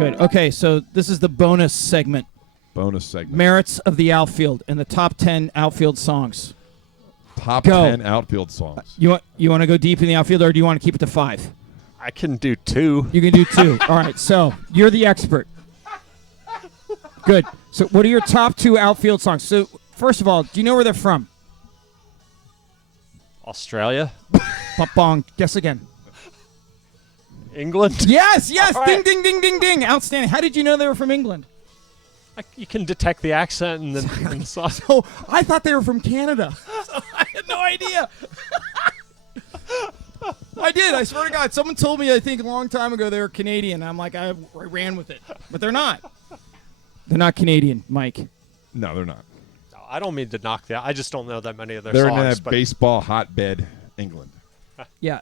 Good. Okay, so this is the bonus segment. Bonus segment. Merits of the outfield and the top 10 outfield songs. Top Go. 10 outfield songs. You want to go deep in the outfield, or do you want to keep it to 5? I can do 2. You can do 2. All right, so you're the expert. Good. So what are your top 2 outfield songs? So first of all, do you know where they're from? Australia? Bong. Guess again. England? Yes. All Ding, right. ding, ding, ding, ding. Outstanding. How did you know they were from England? You can detect the accent and then saw. Oh, I thought they were from Canada. I had no idea. I did. I swear to God. Someone told me, I think, a long time ago they were Canadian. I'm like, I ran with it. But they're not. They're not Canadian, Mike. No, they're not. I don't mean to knock that. I just don't know that many of their They're songs. in that but baseball hotbed, England. Yeah.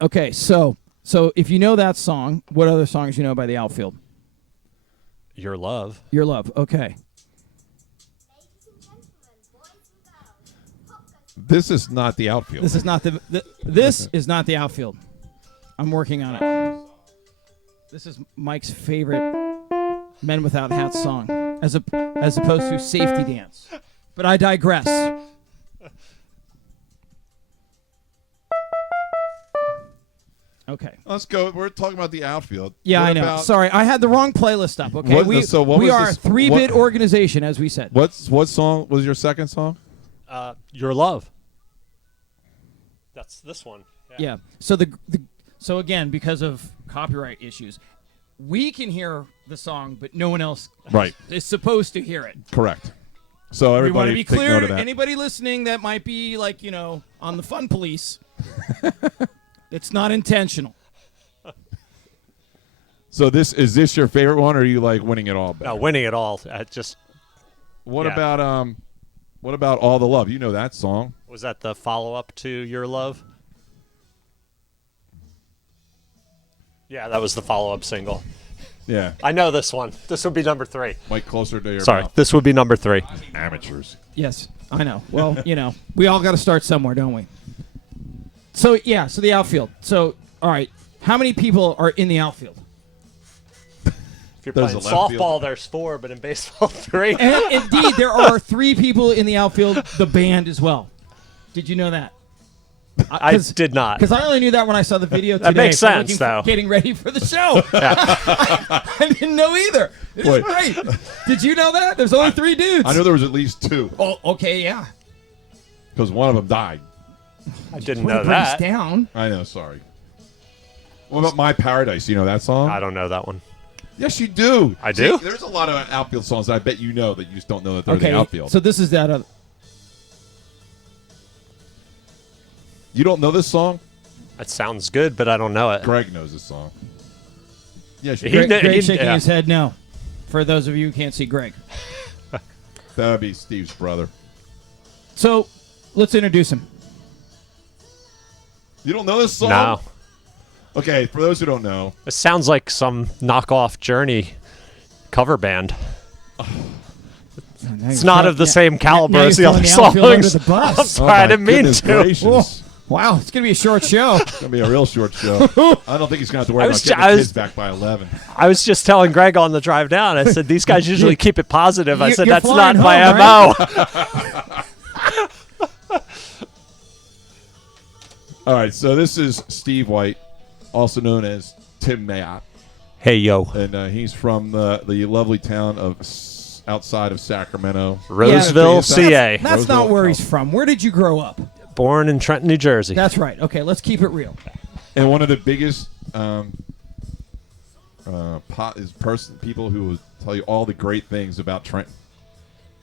Okay, so if you know that song, what other songs you know by the outfield? Your Love. Your Love. Okay. This is not the outfield. This is not this is not the outfield. I'm working on it. This is Mike's favorite Men Without Hats song, as opposed to Safety Dance. But I digress. Okay. Let's go. We're talking about the outfield. Yeah, What I know. about- Sorry, I had the wrong playlist up. Okay, What- we so what we was are this- a 3-bit what- organization, as we said. What song was your second song? Your Love. That's this one. Yeah. So so again, because of copyright issues, we can hear the song, but no one else Right. is supposed to hear it. Correct. So We want everybody to be take note clear. of that. Anybody listening that might be like, on the fun police, it's not intentional. So is this your favorite one, or are you like winning it all? Better? No, winning it all. Just What yeah. about All the Love? You know that song. was that the follow-up to Your Love? Yeah, that was the follow-up single. Yeah. I know this one. This would be number 3. Mike, closer to your Sorry, mouth. this would be number 3. Amateurs. Yes, I know. Well, we all got to start somewhere, don't we? So so the outfield. So all right, how many people are in the outfield? If you're There's playing a left softball, field. there's 4, but in baseball, 3. And indeed, there are 3 people in the outfield. The band as well. Did you know that? I did not. Because I only knew that when I saw the video today. That makes for sense, looking- though. Getting ready for the show. I didn't know either. It's Wait. great. Did you know that? There's only 3 dudes. I know there was at least 2 Oh, okay, yeah. because one of them died. I didn't When know it breaks that. down. I know. Sorry. What about My Paradise? You know that song? I don't know that one. Yes, you do. I do? See, there's a lot of outfield songs that I bet you know that you just don't know that they're Okay, the outfield. so this is that. You don't know this song? That sounds good, but I don't know it. Greg knows this song. Yes, you He do. kn- Greg shaking yeah. his head no. For those of you who can't see Greg. That would be Steve's brother. So let's introduce him. You don't know this song? No. Okay, for those who don't know, It sounds like some knockoff Journey cover band. It's not of the same caliber as the other songs. The bus. I'm sorry, I didn't mean goodness to. gracious. Wow, it's gonna be a short show. It's going to be a real short show. I don't think he's going to have to worry I about was getting ju- I the was- kids back by 11. I was just telling Greg on the drive down. I said, these guys usually keep it positive. I said, You're that's not flying my home, MO. All right, so this is Steve White, also known as Tim Mayotte, Hey, yo. and he's from the lovely town of outside of Sacramento. Roseville, Yeah, CA. That's not Roosevelt, where he's from. Where did you grow up? Born in Trenton, New Jersey. That's right. Okay, let's keep it real. And one of the biggest people who will tell you all the great things about Trenton.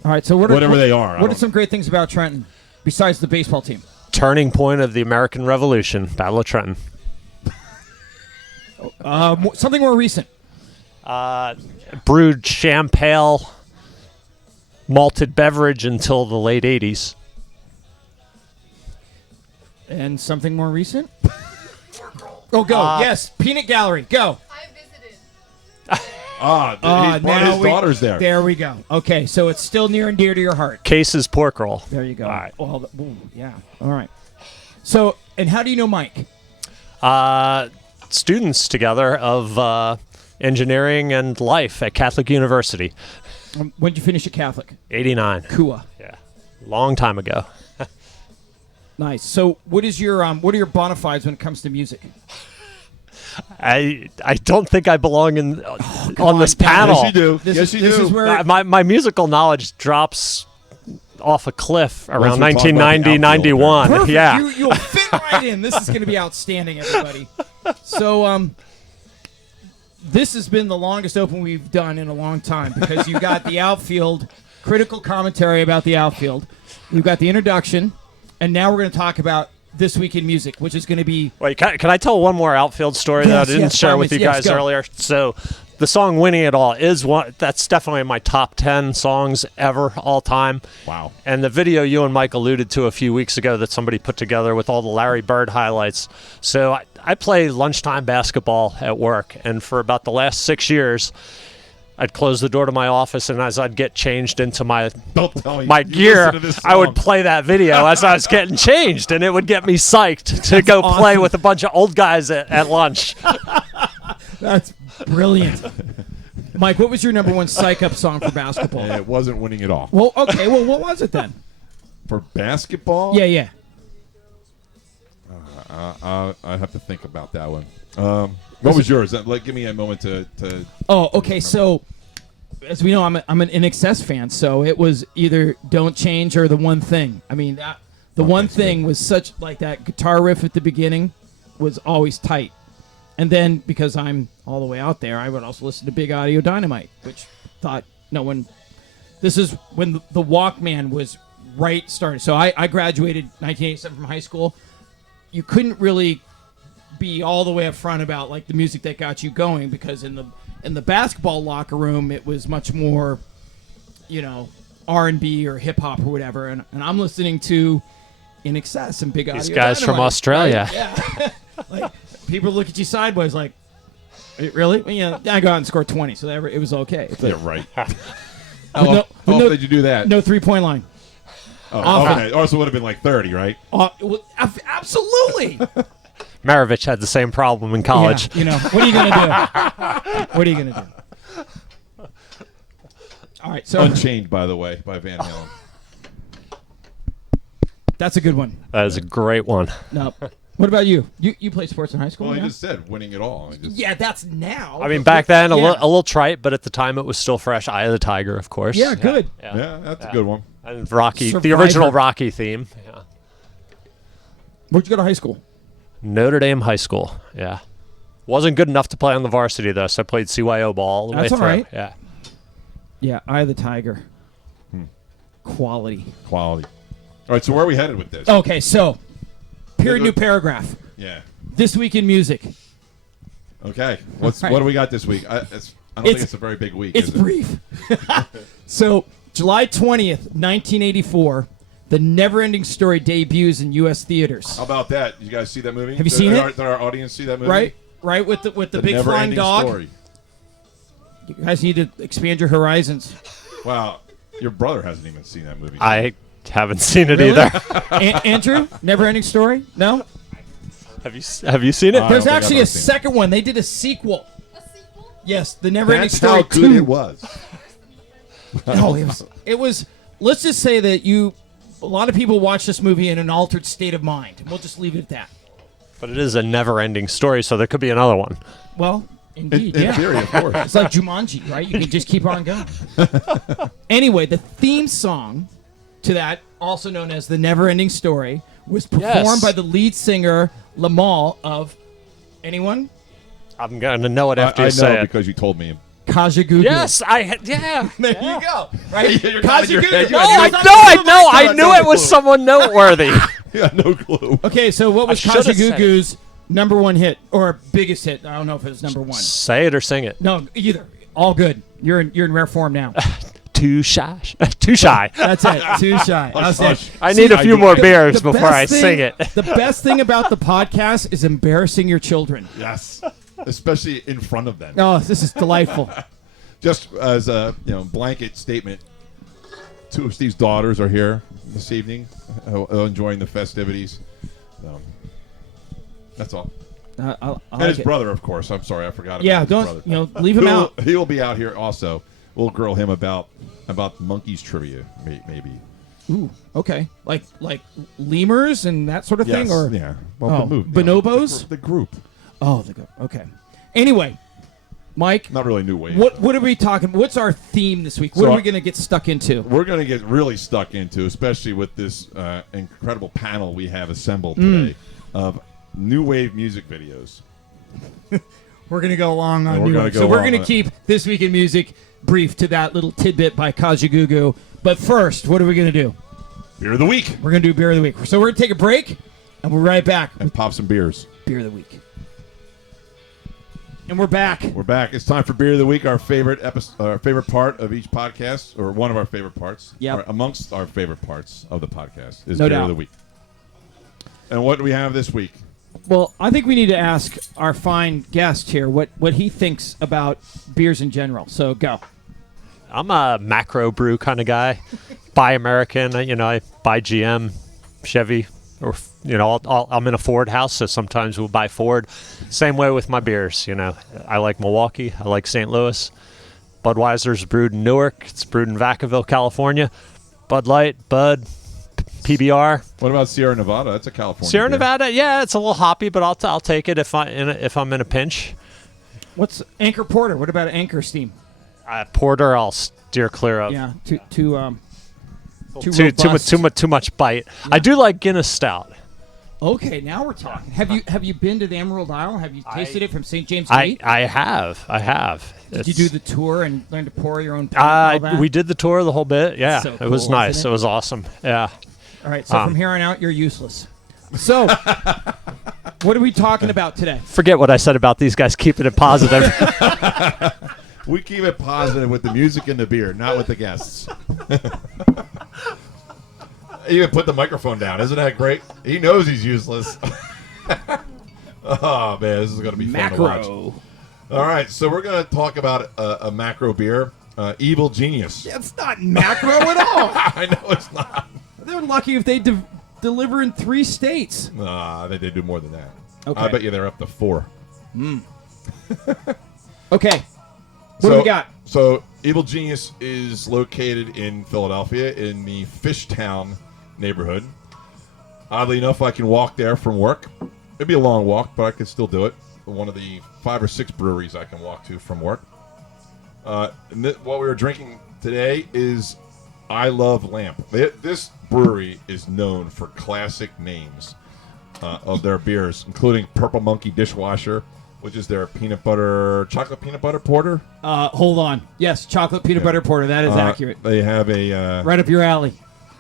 All right, so Whatever they are, I What are don't- some great things about Trenton besides the baseball team? Turning point of the American Revolution, Battle of Trenton. Something more recent. Brewed champagne malted beverage until the late 80s. And something more recent? Oh, go. Yes, Peanut Gallery. Go. I visited. He's brought his daughters there. There we go. Okay, so it's still near and dear to your heart. Case's pork roll. There you go. All right. Well, yeah. All right. So, and how do you know Mike? Students together of engineering and life at Catholic University. When did you finish at Catholic? 89. Kua. Yeah. Long time ago. Nice. So, what are your bona fides when it comes to music? I don't think I belong on this Dan. panel. Yes, you do. This you is do. where My musical knowledge drops off a cliff around we talk about the 1990, 91. Perfect. Yeah. You'll fit right in. This is going to be outstanding, everybody. So, this has been the longest open we've done in a long time because you got the outfield, critical commentary about the outfield. You've got the introduction, and now we're going to talk about This Week in Music, which is going to be... Wait, can I tell one more outfield story that I didn't share with you guys earlier? So the song Winning It All is one that's definitely in my top 10 songs ever, all time. Wow. And the video you and Mike alluded to a few weeks ago that somebody put together with all the Larry Bird highlights. So I play lunchtime basketball at work, and for about the last 6 years... I'd close the door to my office, and as I'd get changed into my gear, I would play that video as I was getting changed, and it would get me psyched to go play with a bunch of old guys at lunch. That's brilliant. Mike, what was your number one psych-up song for basketball? It wasn't Winning It All. Well, okay. Well, what was it then? For basketball? Yeah. I have to think about that one. What was yours? Give me a moment to. Oh, okay. So, as we know, I'm an INXS fan, so it was either "Don't Change" or "The One Thing." I mean, the One Thing was such like that guitar riff at the beginning was always tight, and then because I'm all the way out there, I would also listen to Big Audio Dynamite, which thought no one. This is when the Walkman was right started. So I graduated 1987 from high school. You couldn't really be all the way up front about like the music that got you going because in the basketball locker room it was much more, R&B or hip hop or whatever, and I'm listening to INXS and Big Audio. These guys Dynamite, from Australia. right? Yeah, like people look at you sideways like, really? Well, I go out and score 20, so it was okay. Yeah, right. How How often did you do that? No 3-point line. Oh, often. okay. Also would have been like 30, right? Well, absolutely. Maravich had the same problem in college. Yeah, what are you gonna do? What are you gonna do? All right, so Unchained, by the way, by Van Halen. that's a good one. That is a great one. No, what about you? You played sports in high school? Well, yeah? you just said Winning It All. Yeah, that's now. I mean, back then, a Yeah. little trite, but at the time it was still fresh. Eye of the Tiger, of course. Yeah, good. Yeah, that's a good one. And Rocky, the Survivor. original Rocky theme. Yeah. Where'd you go to high school? Notre Dame High School. Yeah. Wasn't good enough to play on the varsity, though, so I played CYO ball all the That's way all through. right. Yeah. Yeah, Eye of the Tiger. Quality. Quality. All right, so where are we headed with this? Okay, so period, new paragraph. Yeah. This Week in Music. Okay. Right. What do we got this week? I don't think it's a very big week. It's is it? brief. So, July 20th, 1984, The Neverending Story debuts in U.S. theaters. How about that? You guys see that movie? Have you seen it? Did our audience see that movie? Right, with the The big flying Never-Ending dog. Story. You guys need to expand your horizons. Wow. Your brother hasn't even seen that movie. I haven't seen it Really? either. Andrew, Neverending Story? No? Have you seen it? I There's don't think actually I've a seen it. second one. They did a sequel. Yes, The Neverending That's Story how good 2. it was. No, it was. Let's just say that a lot of people watch this movie in an altered state of mind. And we'll just leave it at that. But it is a never-ending story, so there could be another one. Well, indeed, In yeah. theory, of course. It's like Jumanji, right? You can just keep on going. Anyway, the theme song to that, also known as The Neverending Story, was performed Yes. by the lead singer Lamal of anyone? I'm going to know it after I you say know it. because you told me. Kajagoogoo. Yes, yeah. There you go. Right? You're nodding your head. Kajagoogoo. No, I That's know. not I knew it was someone noteworthy. Yeah, no clue. Okay, so what was should have said it. Kajagoogoo's number one hit or biggest hit? I don't know if it was number one. Say it or sing it. No, either. All good. You're in rare form now. Too shy. Too shy. That's it. Too shy. That's it. hush. I need a few more beers The before I best thing- sing it. The best thing about the podcast is embarrassing your children. Yes. Especially in front of them. Oh, this is delightful. Just as a blanket statement, two of Steve's daughters are here this evening, enjoying the festivities. That's all. I And like his it. brother, of course. I'm sorry, I forgot about Yeah, his don't brother. leave him out. He'll be out here also. We'll grill him about monkeys trivia, maybe. Ooh, okay. Like lemurs and that sort of thing, or yeah. Oh, the bonobos? the group. Okay. Anyway, Mike, Not really new wave. what are we talking? What's our theme this week? What So are we going to get stuck into? We're going to get really stuck into, especially with this incredible panel we have assembled today of new wave music videos. We're going to go along on And we're New gonna Wave. go So we're along going to on it. keep This Week in Music brief to that little tidbit by Kajagoogoo. But first, what are we going to do? Beer of the week. We're going to do Beer of the Week. So we're going to take a break, and we're right back And with pop some beers. Beer of the Week. And we're back. We're back. It's time for Beer of the Week, our favorite episode, our favorite part of each podcast, or one of our favorite parts. Yep. Or amongst our favorite parts of the podcast is No Beer doubt. of the Week. And what do we have this week? Well, I think we need to ask our fine guest here what he thinks about beers in general. So go. I'm a macro brew kind of guy. Buy American, I buy GM, Chevy, or I'm in a Ford house, so sometimes we'll buy Ford. Same way with my beers. I like Milwaukee, I like St. Louis. Budweiser's brewed in Newark. It's brewed in Vacaville, California. Bud Light, Bud, PBR. What about Sierra Nevada? That's a California Sierra beer. Nevada, yeah, it's a little hoppy, but I'll take it if I'm in a pinch. What's Anchor Porter? What about Anchor Steam? Porter, I'll steer clear of. Yeah, too Too much bite. I do like Guinness Stout. Okay, now we're talking. Have you been to the Emerald Isle? Have you tasted it from St. James I Gate? have. Did you do the tour and learn to pour your own? Paint and all that? We did the tour the whole bit. Yeah, So it was cool, nice. isn't it? It was awesome. Yeah. All right, so from here on out, you're useless. So, what are we talking about today? Forget what I said about these guys keeping it positive. We keep it positive with the music and the beer, not with the guests. You even put the microphone down. Isn't that great? He knows he's useless. Oh, man, this is going to be fun to watch. Macro. All right, so we're going to talk about a macro beer, Evil Genius. That's not macro at all. I know it's not. They're lucky if they deliver in 3 states. I think they do more than that. Okay. I bet you they're up to 4. Okay. What do we got? So, Evil Genius is located in Philadelphia in the Fishtown neighborhood. Oddly enough, I can walk there from work. It'd be a long walk, but I could still do it. One of the 5 or 6 breweries I can walk to from work. What we were drinking today is I Love Lamp. This brewery is known for classic names of their beers, including Purple Monkey Dishwasher, which is their chocolate peanut butter porter. Hold on. Yes, chocolate peanut butter porter. That is accurate. They have a Right up your alley.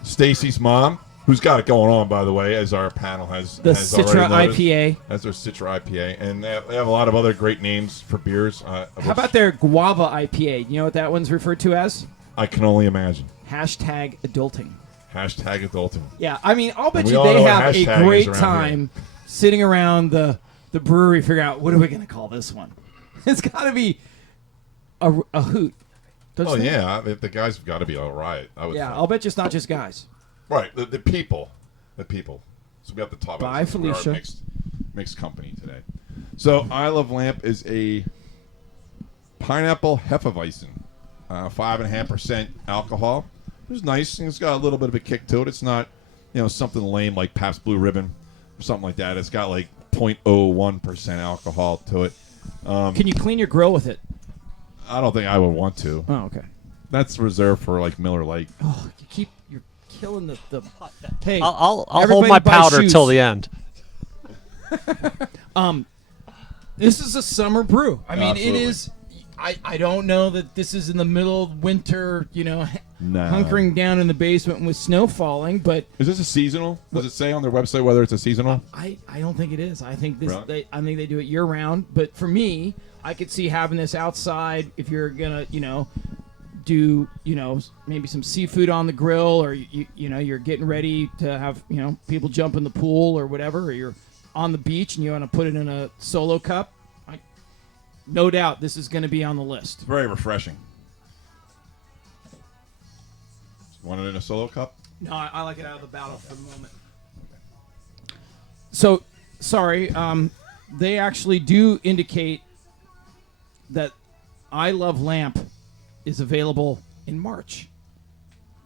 Stacy's Mom, who's got it going on, by the way, as our panel has The has Citra already noticed. IPA. That's their Citra IPA, and they have a lot of other great names for beers. How about their Guava IPA? You know what that one's referred to as? I can only imagine. #adulting. Hashtag adulting. Yeah, I mean, I'll bet And we you all know they what have hashtag a is great around time sitting around the brewery figuring out what are we going to call this one. It's got to be a hoot. Don't you Oh think? yeah, the guys have got to be all right. I would Yeah, think. I'll bet you it's not just guys. Right, the people. So we have the top. Bye, of this. We are Felicia. mixed company today. So I Love Lamp is a pineapple Hefeweizen, 5.5% alcohol. It's nice. And it's got a little bit of a kick to it. It's not, something lame like Pabst Blue Ribbon or something like that. It's got like 0.01% alcohol to it. Can you clean your grill with it? I don't think I would want to. Oh, okay. That's reserved for like Miller Lite. Oh, you're killing the. Hey, I'll hold everybody my buy powder shoes. till the end. This is a summer brew. I mean, Absolutely. it is. I don't know that this is in the middle of winter, No. hunkering down in the basement with snow falling, but Is this a seasonal? Does it say on their website whether it's a seasonal? I don't think it is. I think Really? I think they do it year round. But for me, I could see having this outside if you're gonna, do maybe some seafood on the grill, or you're getting ready to have people jump in the pool or whatever, or you're on the beach and you want to put it in a solo cup. No doubt this is going to be on the list. Very refreshing. Want it in a solo cup? No, I like it out of the bottle for the moment. So, sorry, they actually do indicate that I Love Lamp is available in March.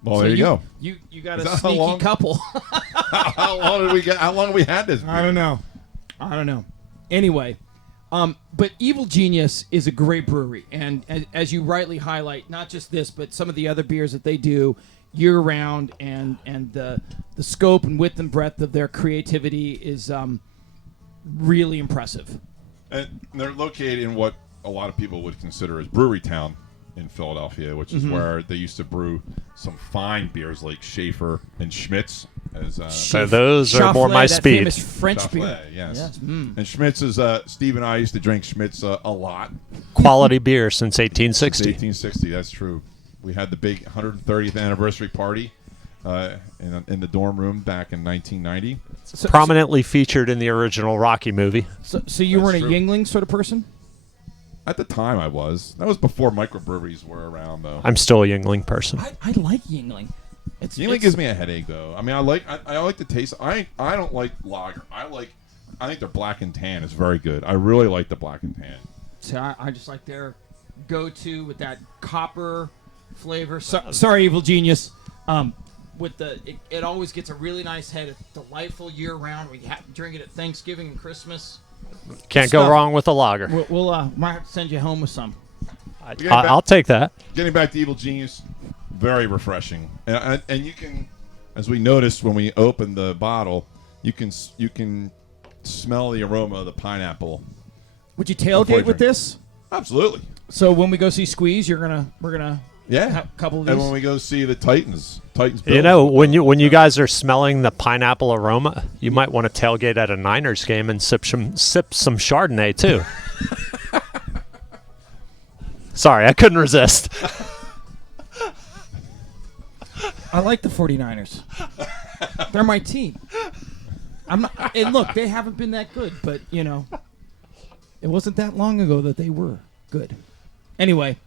Well, So there you go. You got Is a that how sneaky long? couple. How long did we get? How long have we had this? I don't know. Anyway, but Evil Genius is a great brewery, and as you rightly highlight, not just this, but some of the other beers that they do year round, and the scope and width and breadth of their creativity is really impressive. And they're located in what a lot of people would consider as Brewery Town in Philadelphia, which is where they used to brew some fine beers like Schaefer and Schmitz. As So those are more my that speed. famous French Chauflet, beer. yes. Mm. And Schmitz is Steve and I used to drink Schmitz a lot. Quality beer since Since 1860. 1860, that's true. We had the big 130th anniversary party in the dorm room back in 1990. Prominently featured in the original Rocky movie. So you That's weren't a true. Yingling sort of person? At the time, I was. That was before microbreweries were around, though. I'm still a Yingling person. I like Yingling. Yingling gives me a headache, though. I mean, I like the taste. I don't like lager. I think their black and tan is very good. I really like the black and tan. So I just like their go-to with that copper flavor. Sorry, Evil Genius. With it always gets a really nice head. It's delightful year round. We drink it at Thanksgiving and Christmas. Can't go Stuff. wrong with a lager. We'll might have to send you home with some. I'll take that. Getting back to Evil Genius, very refreshing. And you can, as we noticed when we opened the bottle, you can smell the aroma of the pineapple. Would you Before you tailgate with drink. this? Absolutely. So when we go see Squeeze, we're gonna Yeah. have a couple of And these. when we go see the Titans You Bills, know, when you guys are smelling the pineapple aroma, you might want to tailgate at a Niners game and sip some Chardonnay too. Sorry, I couldn't resist. I like the 49ers. They're my team. I'm not, and look, they haven't been that good, but you know, it wasn't that long ago that they were good. Anyway,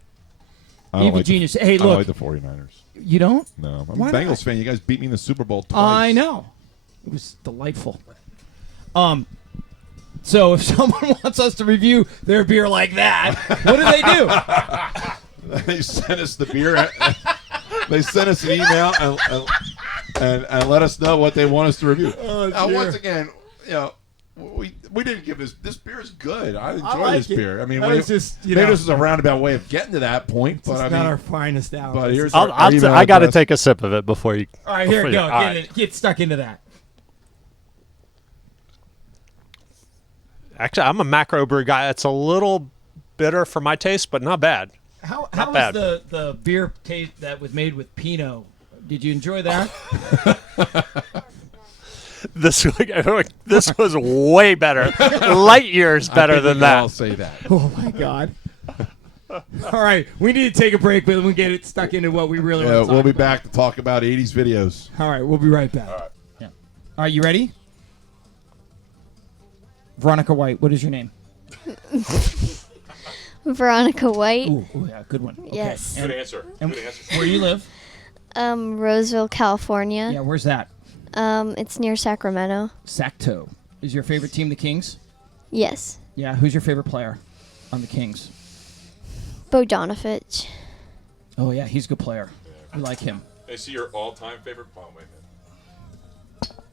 I don't Evil like the- Genius. Hey, I don't look, like the 49ers. you don't? No, I'm Why a not? Bengals fan. You guys beat me in the Super Bowl twice. I know. It was delightful. So if someone wants us to review their beer like that, what do they do? They sent us the beer. They sent us an email and let us know what they want us to review. Once again, you know, we didn't give this beer is good. I enjoy like this it. beer. I mean, That was just, you maybe know, this is a roundabout way of getting to that point, but I mean, finest hour. but here's I got to take a sip of it before you. All right, here before we go. you- all right. Get stuck into that. Actually, I'm a macro brew guy. It's a little bitter for my taste, but not bad. How Not was bad. the beer taste that was made with Pinot? Did you enjoy that? This was way better, light years better than I'll that. say that. Oh my God! All right, we need to take a break, but we get it stuck into what we really Yeah, want to we'll talk be about. back to talk about 80s videos. All right, we'll be right back. All right. Yeah. All right, you ready? Veronica White, what is your name? Veronica White. Ooh, yeah, good one. Okay. Yes. And answer. and where you live? Roseville, California. Yeah, where's that? It's near Sacramento. Sacto. Is your favorite team the Kings? Yes. Yeah, who's your favorite player on the Kings? Bogdanovich. Oh, yeah, he's a good player. We like him. I see your all-time favorite. Oh, wait a minute.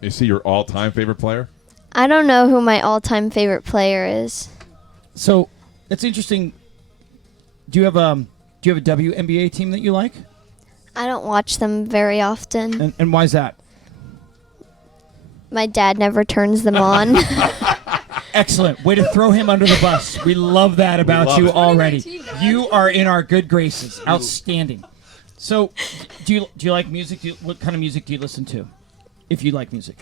You see your all-time favorite player? I don't know who my all-time favorite player is. So, it's interesting. Do you have a WNBA team that you like? I don't watch them very often. And why is that? My dad never turns them on. Excellent. Way to throw him under the bus. We love that about love you it. already. You are in our good graces. Outstanding. So, do you like music? What kind of music do you listen to? If you like music.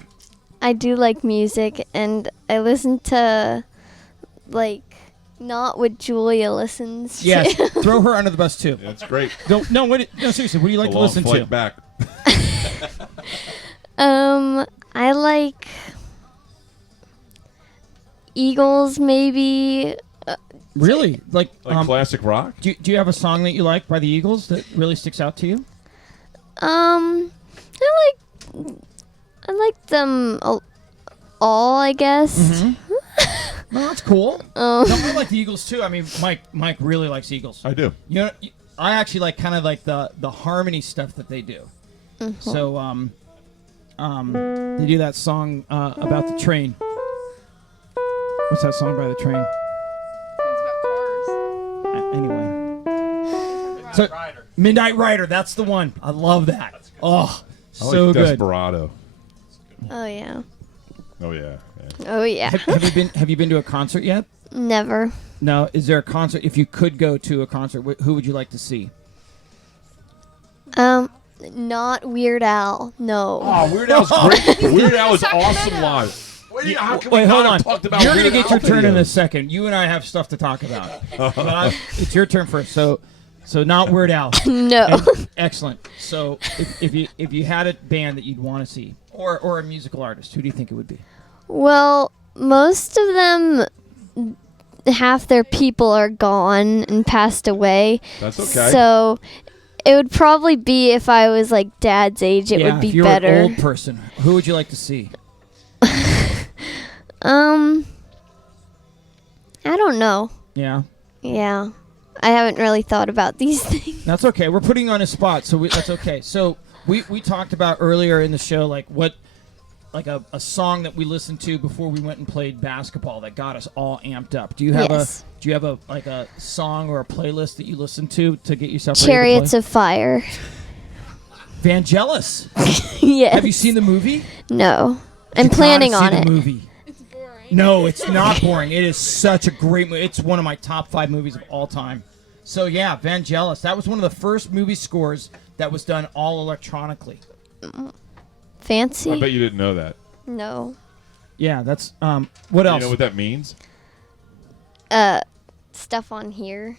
I do like music, and I listen to, like, not what Julia listens to. Yes. Throw her under the bus too. That's great. No, seriously. What do you like A to long listen flight to? back. I like Eagles, maybe. Really? Like Classic rock? do you have a song that you like by the Eagles that really sticks out to you? I like them all, I guess. Mm-hmm. No, that's cool. No, I like the Eagles too. I mean, Mike really likes Eagles. I do. You know, I actually like kind of like the harmony stuff that they do. So they do that song about the train. What's that song by the train? Anyway. So, Midnight Rider, that's the one. I love that. Oh, I so like good. Desperado. Oh yeah. Oh yeah. Oh yeah. Have you been to a concert yet? Never. No. Is there a concert? If you could go to a concert, who would you like to see? Not Weird Al. No. Oh, Weird Al's great. Weird Al is awesome live. Wait, hold on. You're going to get your turn in a second. You and I have stuff to talk about. But it's your turn first. So not Weird Al. No. Excellent. So if you had a band that you'd want to see, or a musical artist, who do you think it would be? Well, most of them, half their people are gone and passed away. That's okay. So it would probably be if I was like Dad's age. It would be if you're better. an old person, who would you like to see? I don't know. Yeah. Yeah. I haven't really thought about these things. That's okay. We're putting you on a spot, so that's okay. So we talked about earlier in the show, like a song that we listened to before we went and played basketball that got us all amped up. Do you have Yes. a song or a playlist that you listen to get yourself Chariots ready of Fire. to play? Vangelis. Yes. Have you seen the movie? No. I'm You gotta planning see on the it. movie. It's boring. No, it's not boring. It is such a great movie. It's one of my top 5 movies of all time. So yeah, Vangelis. That was one of the first movie scores that was done all electronically. Fancy? I bet you didn't know that. No. Yeah, that's what else? You know what that means? Stuff on here.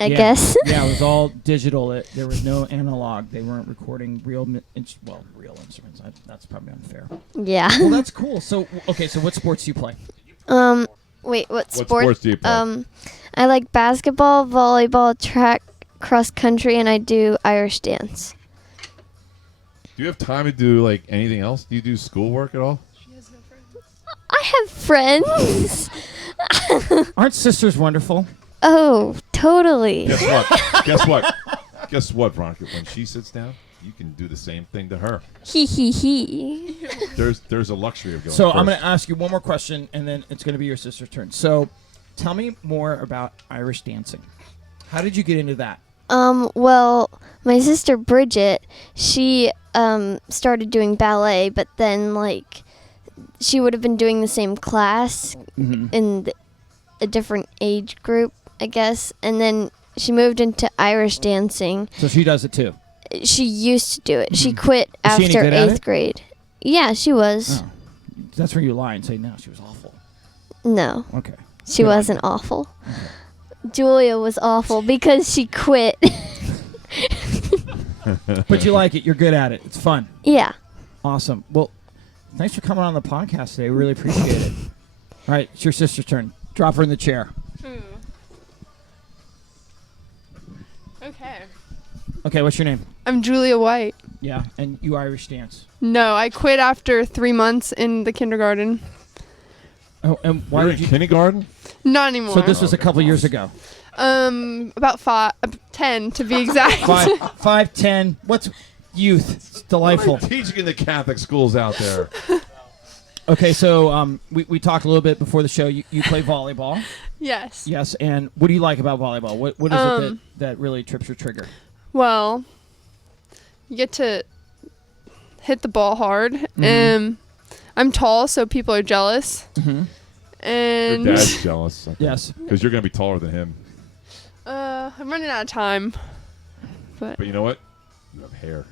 I Yeah. guess. Yeah, it was all digital. There was no analog. They weren't recording real instruments. That's probably unfair. Yeah. Well, that's cool. So okay, so what sports do you play? Wait, what What sports do you play? I like basketball, volleyball, track, cross country, and I do Irish dance. Do you have time to do like anything else? Do you do schoolwork at all? I have friends. Aren't sisters wonderful? Oh, totally. Guess what? Guess what? Guess what, Veronica? When she sits down, you can do the same thing to her. He he he. There's a luxury of going. So first. I'm going to ask you one more question, and then it's going to be your sister's turn. So, tell me more about Irish dancing. How did you get into that? Well, my sister Bridget, she started doing ballet, but then like she would have been doing the same class in a different age group, I guess, and then she moved into Irish dancing. So she does it too. She used to do it. She quit Is she any after good at 8th it? grade. Yeah, she was. Oh, that's where you lie and say no. She was awful. No, Okay. she Good on wasn't awful. Julia was awful because she quit. But you like it. You're good at it. It's fun. Yeah. Awesome. Well, thanks for coming on the podcast today. We really appreciate it. All right, it's your sister's turn. Drop her in the chair. Okay. Okay, what's your name? I'm Julia White. Yeah, and you Irish dance. No, I quit after 3 months in the kindergarten. Oh, and why You're did in you? kindergarten? Not anymore. So this was a Okay, couple years awesome. ago. About 10 to be exact. 5, 10. What's youth? It's delightful. Teaching in the Catholic schools out there. Okay, so we talked a little bit before the show. You play volleyball, Yes. yes. And what do you like about volleyball? What is it that really trips your trigger? Well, you get to hit the ball hard. Mm-hmm. I'm tall, so people are jealous. Mm-hmm. Your And dad's jealous. Yes. Because you're going to be taller than him. I'm running out of time. But you know what? You have hair.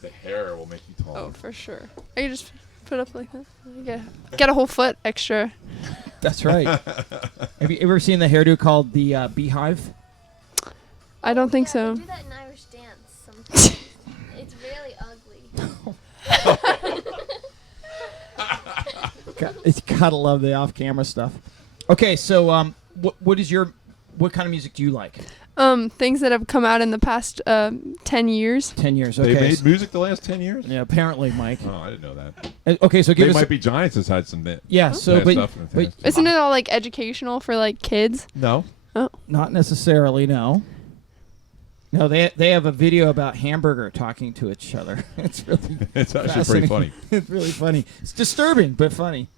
The hair will make you taller. Oh, for sure. I can just put up like that. Get a whole foot extra. That's right. Have you ever seen the hairdo called the beehive? I don't think so. do that in Irish dance sometimes. It's really ugly. It's gotta love the off-camera stuff. Okay, so what kind of music do you like? Things that have come out in the past 10 years. 10 years. They Okay. made music the last 10 years? Yeah, apparently, Mike. Oh, I didn't know that. Okay, so give They us. Might Be Giants has had some Yeah. So, bad but, stuff in the but past. Isn't it all like educational for like kids? No. not necessarily. No. No, they have a video about hamburger talking to each other. It's really It's actually fascinating. pretty funny. It's really funny. It's disturbing, but funny.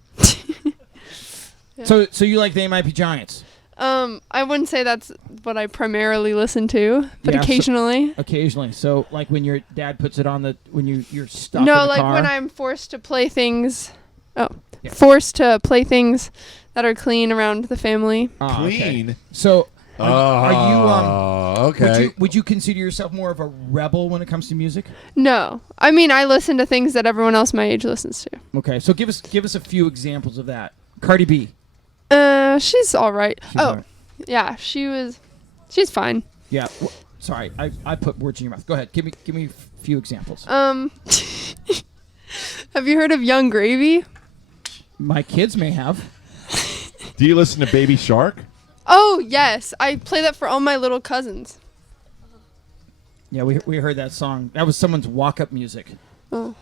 So you like They Might Be Giants? I wouldn't say that's what I primarily listen to, but Yeah, so- occasionally. Occasionally. So like when your dad puts it on when you're stuck in No, the like car. when I'm forced to play things. Oh, Yeah. forced to play things that are clean around the family. Ah, okay. Clean. So are you okay. would you consider yourself more of a rebel when it comes to music? No, I mean I listen to things that everyone else my age listens to. Okay, so give us a few examples of that. Cardi B. She's all right. She's all right. Yeah, she's fine. Yeah. Sorry, I put words in your mouth. Go ahead. Give me a few examples. Have you heard of Young Gravy? My kids may have. Do you listen to Baby Shark? Oh yes, I play that for all my little cousins. Yeah, we heard that song. That was someone's walk-up music. I'll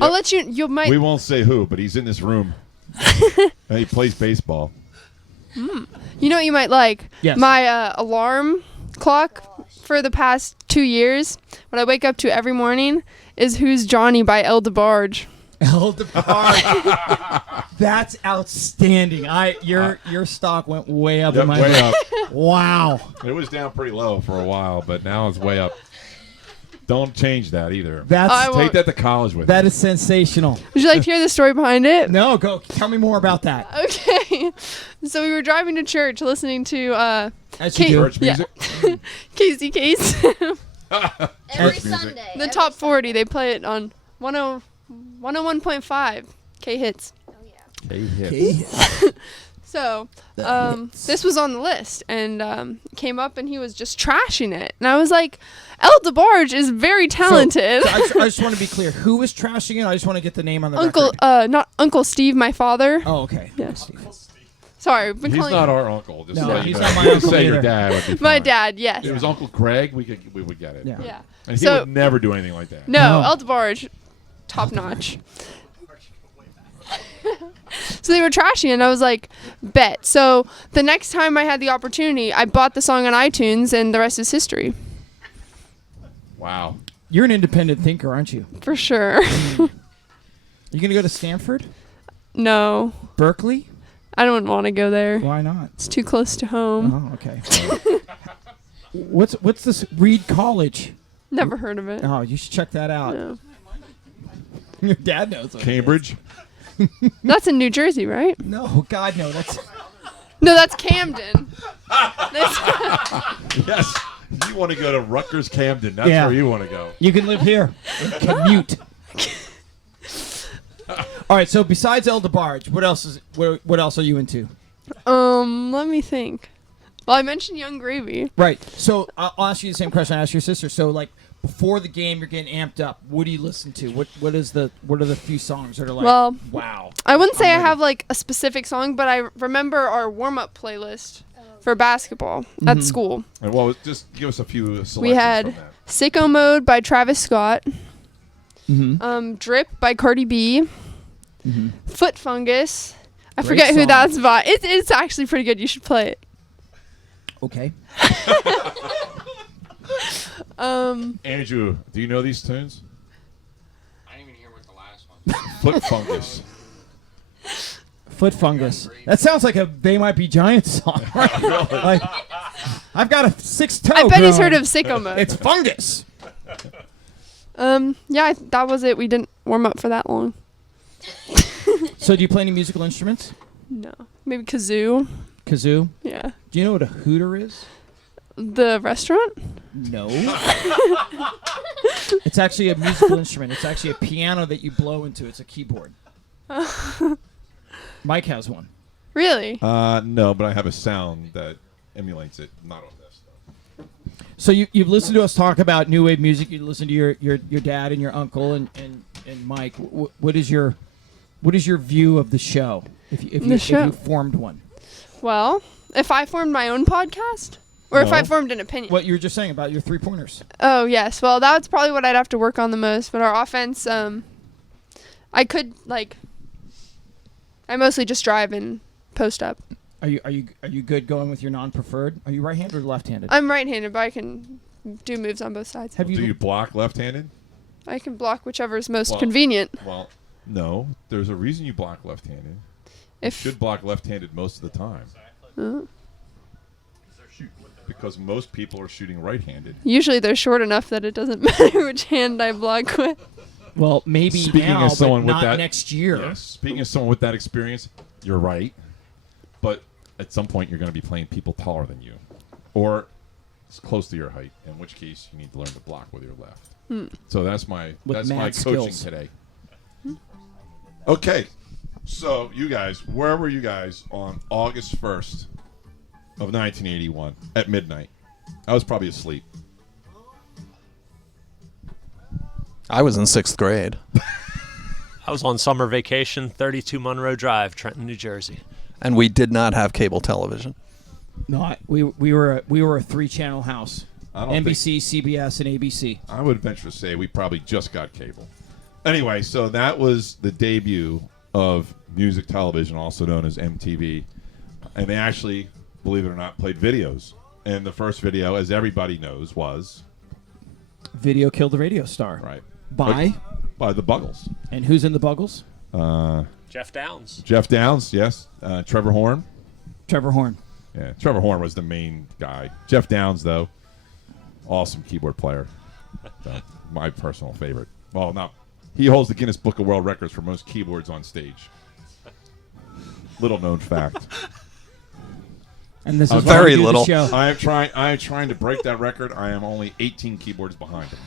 let you. You might. We won't say who, but he's in this room. And he plays baseball. You know what you might like? Yes. My alarm clock for the past 2 years, what I wake up to every morning is Who's Johnny by El DeBarge. El DeBarge. That's outstanding. Your stock went way up Yep, in my way book. up. Wow. It was down pretty low for a while, but now it's way up. Don't change that either. That's Take that to college with that you. is sensational. Would you like to hear the story behind it? No, go tell me more about that. Okay. So we were driving to church listening to As you Kate- do. Church Yeah. music? Casey Case. Every music. Sunday. The top 40, they play it on 101.5 K Hits. Hey, hit. So this was on the list and came up and he was just trashing it. And I was like, El DeBarge is very talented. So I just want to be clear. Who was trashing it? I just want to get the name on the Uncle, record. not Uncle Steve, my father. Oh, okay. Yeah. Steve. Sorry, I've been He's calling not our uncle. Just No, so you he's know. not my Just uncle say your either. dad would be my fine. dad. Yes. If it was Uncle Craig, we would get it. Yeah. Yeah. And he So- would never do anything like that. No, No. El DeBarge, top notch. So they were trashing it, and I was like, bet. So the next time I had the opportunity, I bought the song on iTunes, and the rest is history. Wow. You're an independent thinker, aren't you? For sure. You gonna go to Stanford? No, Berkeley? I don't want to go there. Why not? It's too close to home. Oh, okay. What's this Reed College? Never heard of it. Oh, you should check that out. No. Your dad knows. what it Cambridge? That's in New Jersey, right? is. No, God, no. That's No, that's Camden. Yes. You want to go to Rutgers Camden. That's Yeah. where you want to go. you can live here. And commute. All right. So besides El DeBarge, what else are you into? Let me think. Well, I mentioned Young Gravy. Right. So I'll ask you the same question I asked your sister. So like before the game, you're getting amped up. What do you listen to? What are the few songs that are like? Well, wow. I wouldn't say I'm I ready. have like a specific song, but I remember our warm-up playlist for basketball at school. And well, just give us a few selections We had from that. Sicko Mode by Travis Scott, Mm-hmm. Drip by Cardi B, Foot Fungus. I Great forget who song. that's by. It's actually pretty good. You should play it. Okay. Andrew, do you know these tunes? I didn't even hear what the last one. Foot Fungus. Foot Fungus. That sounds like a They Might Be Giants song. Like, I've got a 6-toe. I bet he's heard growing. of Sicko Mode. It's fungus. Yeah, that was it. We didn't warm up for that long. So do you play any musical instruments? No, maybe kazoo. Kazoo. Yeah, Do you know what a hooter is? the restaurant. No. It's actually a musical instrument. It's actually a piano that you blow into. It's a keyboard. Mike has one. Really? No, but I have a sound that emulates it. Not on this stuff. So you've listened to us talk about new wave music. You listen to your dad and your uncle and Mike. What is your view of the show? If The show? you formed one. Well, if I formed my own podcast, Or if No. I formed an opinion. What you were just saying about your 3-pointers. Oh, yes. Well, that's probably what I'd have to work on the most. But our offense, I could, like, I mostly just drive and post up. Are you good going with your non-preferred? Are you right-handed or left-handed? I'm right-handed, but I can do moves on both sides. Have Do you block left-handed? I can block whichever is most Well, convenient. Well, no. There's a reason you block left-handed. You If should block left-handed most of the time. Because most people are shooting right-handed. Usually they're short enough that it doesn't matter which hand I block with. Well, maybe Speaking now, as someone but with not that, next year. Yes. Speaking as someone with that experience, you're right. But at some point, you're going to be playing people taller than you, or as close to your height. In which case, you need to learn to block with your left. So that's my With my mad coaching skills. today. Okay, so you guys, where were you guys on August 1st of 1981 at midnight? I was probably asleep. I was in 6th grade. I was on summer vacation, 32 Monroe Drive, Trenton, New Jersey. And we did not have cable television. No, we were a 3-channel house. I don't NBC, CBS, and ABC. I would venture to say we probably just got cable. Anyway, so that was the debut of music television, also known as MTV. And they actually, believe it or not, played videos. And the first video, as everybody knows, was Video Killed the Radio Star. right By by the Buggles. and who's in the Buggles? Jeff Downs. Jeff Downs, yes. Trevor Horn. Trevor Horn. Yeah, Trevor Horn was the main guy. Jeff Downs, though, awesome keyboard player. My personal favorite. Well, not. He holds the Guinness Book of World Records for most keyboards on stage. Little known fact. And this is Very why we do the little. show. I am trying to break that record. I am only 18 keyboards behind him.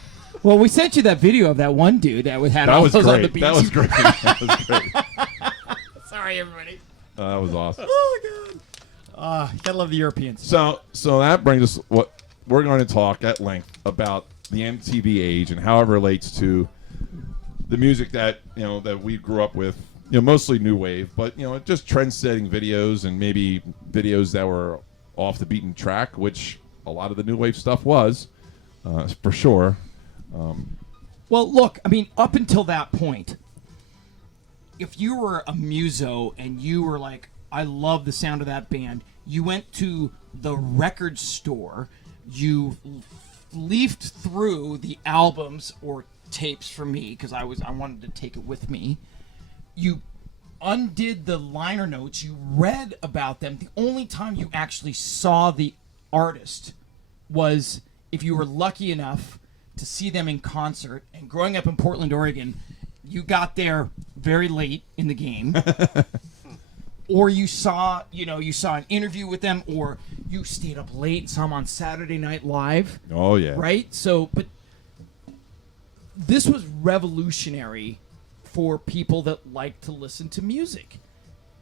Well, we sent you that video of that one dude that had That all was those on the great. beats. That was great. That was great. Sorry, everybody. That was awesome. Oh my God. Gotta love the Europeans. So that brings us what we're going to talk at length about the MTV age and how it relates to the music that that we grew up with. Mostly new wave, but just trend-setting videos and maybe videos that were off the beaten track, which a lot of the new wave stuff was, for sure. Well, look, I mean, up until that point, if you were a muso and you were like, I love the sound of that band, you went to the record store, you leafed through the albums or tapes for me, because I wanted to take it with me. You undid the liner notes, you read about them. The only time you actually saw the artist was if you were lucky enough to see them in concert. And growing up in Portland, Oregon, you got there very late in the game. Or you saw an interview with them, or you stayed up late and saw them on Saturday Night Live. Oh yeah. Right? So, but this was revolutionary for people that like to listen to music,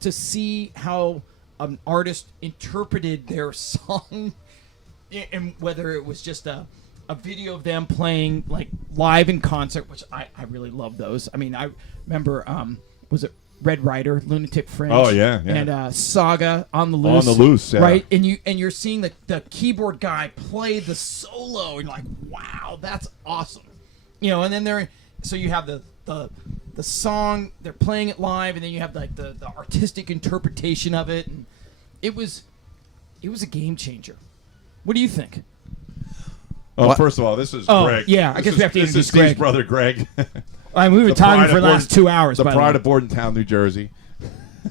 to see how an artist interpreted their song, and whether it was just a video of them playing like live in concert, which I really love those. I mean, I remember, was it Red Rider, Lunatic Fringe? Oh, yeah. And Saga, On the Loose. On the Loose, yeah. Right? And you're seeing the keyboard guy play the solo, and you're like, wow, that's awesome. And then so you have the song, they're playing it live, and then you have like the artistic interpretation of it, and it was a game changer. What do you think? Oh, What? first of all, this is Oh, Greg. yeah, I guess we have to This introduce is Steve's Greg. brother, Greg. I mean, we were The talking pride for of the last Borden- 2 hours. The by pride the of Bordentown, New Jersey.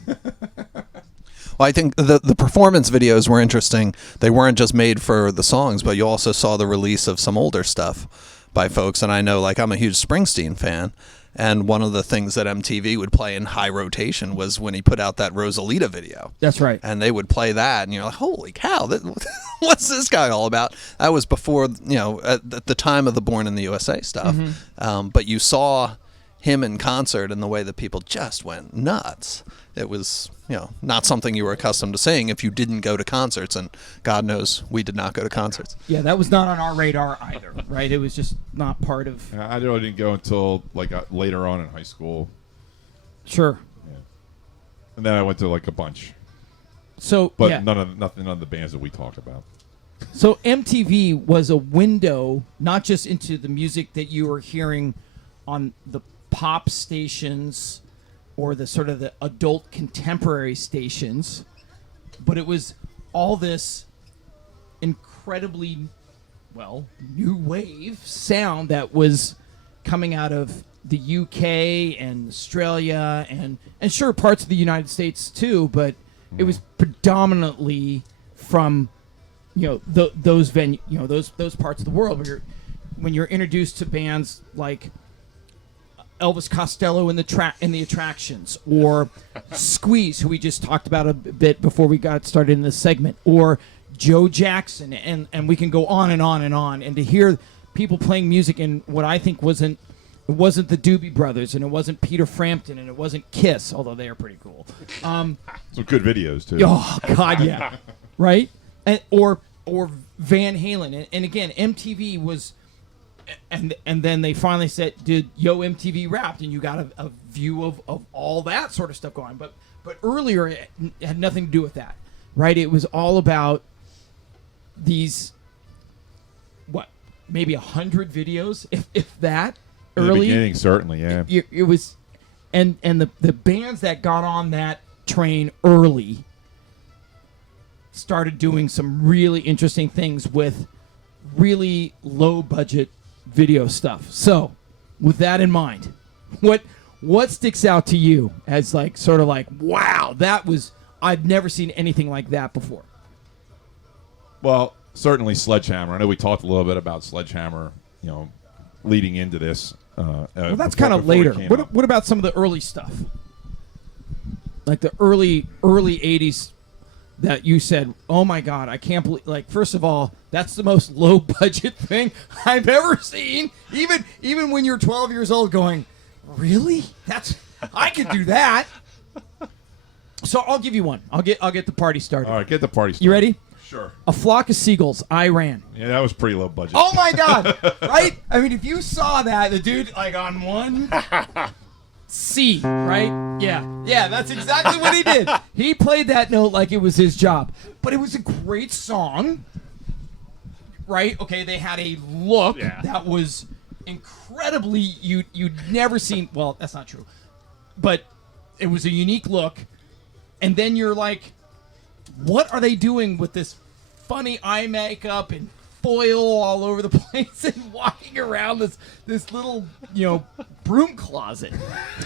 Well, I think the performance videos were interesting. They weren't just made for the songs, but you also saw the release of some older stuff by folks. And I know, like, I'm a huge Springsteen fan. And one of the things that MTV would play in high rotation was when he put out that Rosalita video. That's right. And they would play that, and you're like, holy cow, what's this guy all about? That was before, at the time of the Born in the USA stuff. But you saw him in concert and the way that people just went nuts. It was, not something you were accustomed to seeing if you didn't go to concerts, and God knows we did not go to concerts. Yeah, that was not on our radar either, right? It was just not part of. I really didn't go until like later on in high school, Sure. and then I went to like a bunch, So but yeah. none of the bands that we talk about. So MTV was a window not just into the music that you were hearing on the pop stations or the sort of the adult contemporary stations, but it was all this incredibly, well, new wave sound that was coming out of the UK and Australia and sure parts of the United States too, but it was predominantly from those those parts of the world where when you're introduced to bands like Elvis Costello in the Attractions, or Squeeze, who we just talked about a bit before we got started in this segment, or Joe Jackson, and we can go on and on and on. And to hear people playing music in what I think wasn't the Doobie Brothers, and it wasn't Peter Frampton, and it wasn't Kiss, although they are pretty cool. Some good videos too. Oh God, yeah, right. Or Van Halen, and again, MTV was. And then they finally said, did MTV Wrapped, and you got a view of all that sort of stuff going on. But earlier, it had nothing to do with that, right? It was all about these, maybe 100 videos, if that, In early. the beginning, certainly, yeah. It was, and the bands that got on that train early started doing some really interesting things with really low budget video stuff. So, with that in mind, what sticks out to you as sort of wow, I've never seen anything like that before? Well, certainly Sledgehammer. I know we talked a little bit about Sledgehammer, leading into this. Well, that's kind of later. What about some of the early stuff? Like the early 80s that you said, oh my God, I can't believe, first of all, that's the most low budget thing I've ever seen. Even when you're 12 years old going, really? I could do that. So I'll give you one. I'll get the party started. All right, get the party started. You ready? Sure. A Flock of Seagulls, I Ran. Yeah, that was pretty low budget. Oh my God, right? I mean, if you saw that, the dude on one C, right? Yeah, that's exactly what he did. He played that note like it was his job. But it was a great song, right? Okay, they had a look that was incredibly, you'd never seen, well, that's not true, but it was a unique look. And then you're like, what are they doing with this funny eye makeup and foil all over the place and walking around this little broom closet?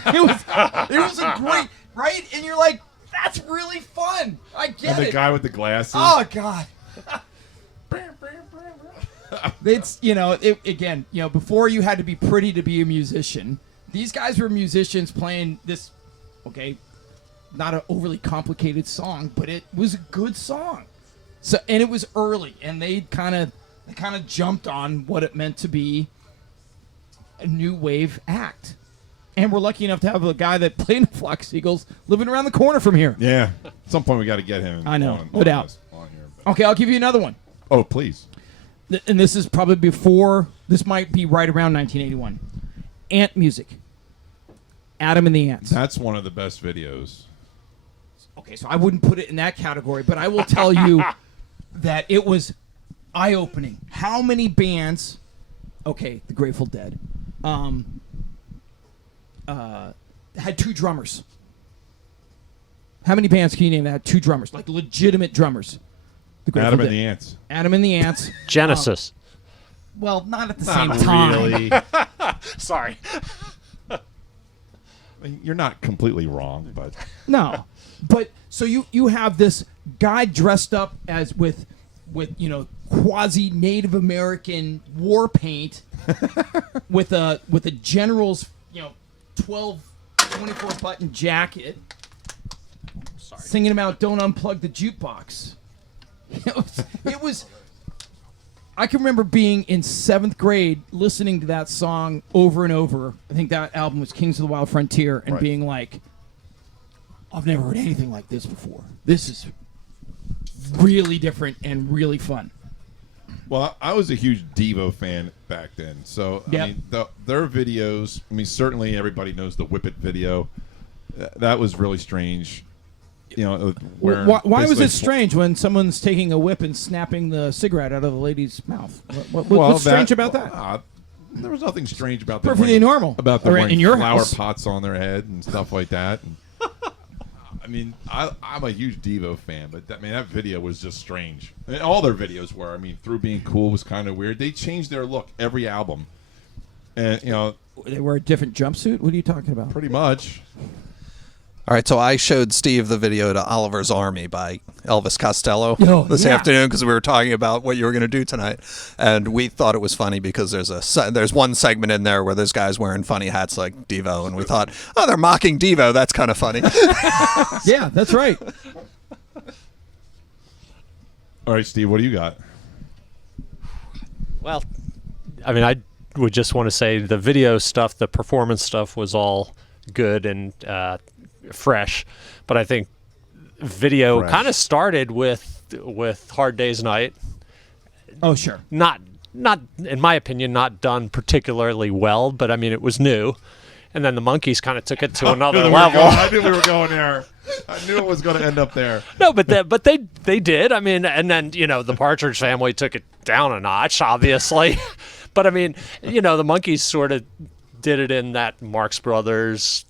It was a great, right? And you're like, that's really fun. I get it. And the guy with the glasses. Oh God. It's again, before you had to be pretty to be a musician. These guys were musicians playing this, not an overly complicated song, but it was a good song. So, and it was early, and they kind of jumped on what it meant to be a new wave act. And we're lucky enough to have a guy that played in Flock of Seagulls living around the corner from here. Yeah. At some point, we got to get him. I know, on no doubt. here, but- Okay, I'll give you another one. Oh, please. And this is probably before, this might be right around 1981. Ant Music. Adam and the Ants. That's one of the best videos. Okay, so I wouldn't put it in that category, but I will tell you that it was eye-opening. How many bands, the Grateful Dead, had two drummers? How many bands can you name that had two drummers, like legitimate drummers? The Grateful Adam and Dead. the Ants. Adam and the Ants. Genesis. Well, not at the same time. Really. Sorry. I mean, you're not completely wrong, but No, but so you have this guy dressed up as with quasi Native American war paint, with a general's 24 button jacket, singing about "Don't Unplug the Jukebox." It was. I can remember being in 7th grade listening to that song over and over. I think that album was Kings of the Wild Frontier, and Right. being like, I've never heard anything like this before. This is really different and really fun. well, I was a huge Devo fan back then. So Yep. I mean, their videos. I mean, certainly everybody knows the Whip It video. That was really strange. wearing Why was basically it strange when someone's taking a whip and snapping the cigarette out of the lady's mouth? What's Well, strange about that? There was nothing strange about them Perfectly wearing- normal. about them Or wearing in your flower house. pots on their head and stuff like that. And, I mean, I'm a huge Devo fan, but that video was just strange. And all their videos were. I mean, Through Being Cool was kind of weird. They changed their look every album, and They wear a different jumpsuit? What are you talking about? pretty much. All right, so I showed Steve the video to Oliver's Army by Elvis Costello Oh, this yeah. afternoon because we were talking about what you were going to do tonight, and we thought it was funny because there's one segment in there where there's guys wearing funny hats like Devo, and we thought, oh, they're mocking Devo. That's kind of funny. Yeah, that's right. All right, Steve, what do you got? Well, I mean, I would just want to say the video stuff, the performance stuff was all good and fresh, but I think video Fresh. kind of started with Hard Day's Night. Oh, sure. Not in my opinion, not done particularly well, but I mean it was new. And then the Monkees kind of took it to another level. I knew we were going there. I knew it was going to end up there. No, but they did. I mean, and then the Partridge Family took it down a notch, obviously. But I mean, the Monkees sort of did it in that Marx Brothers,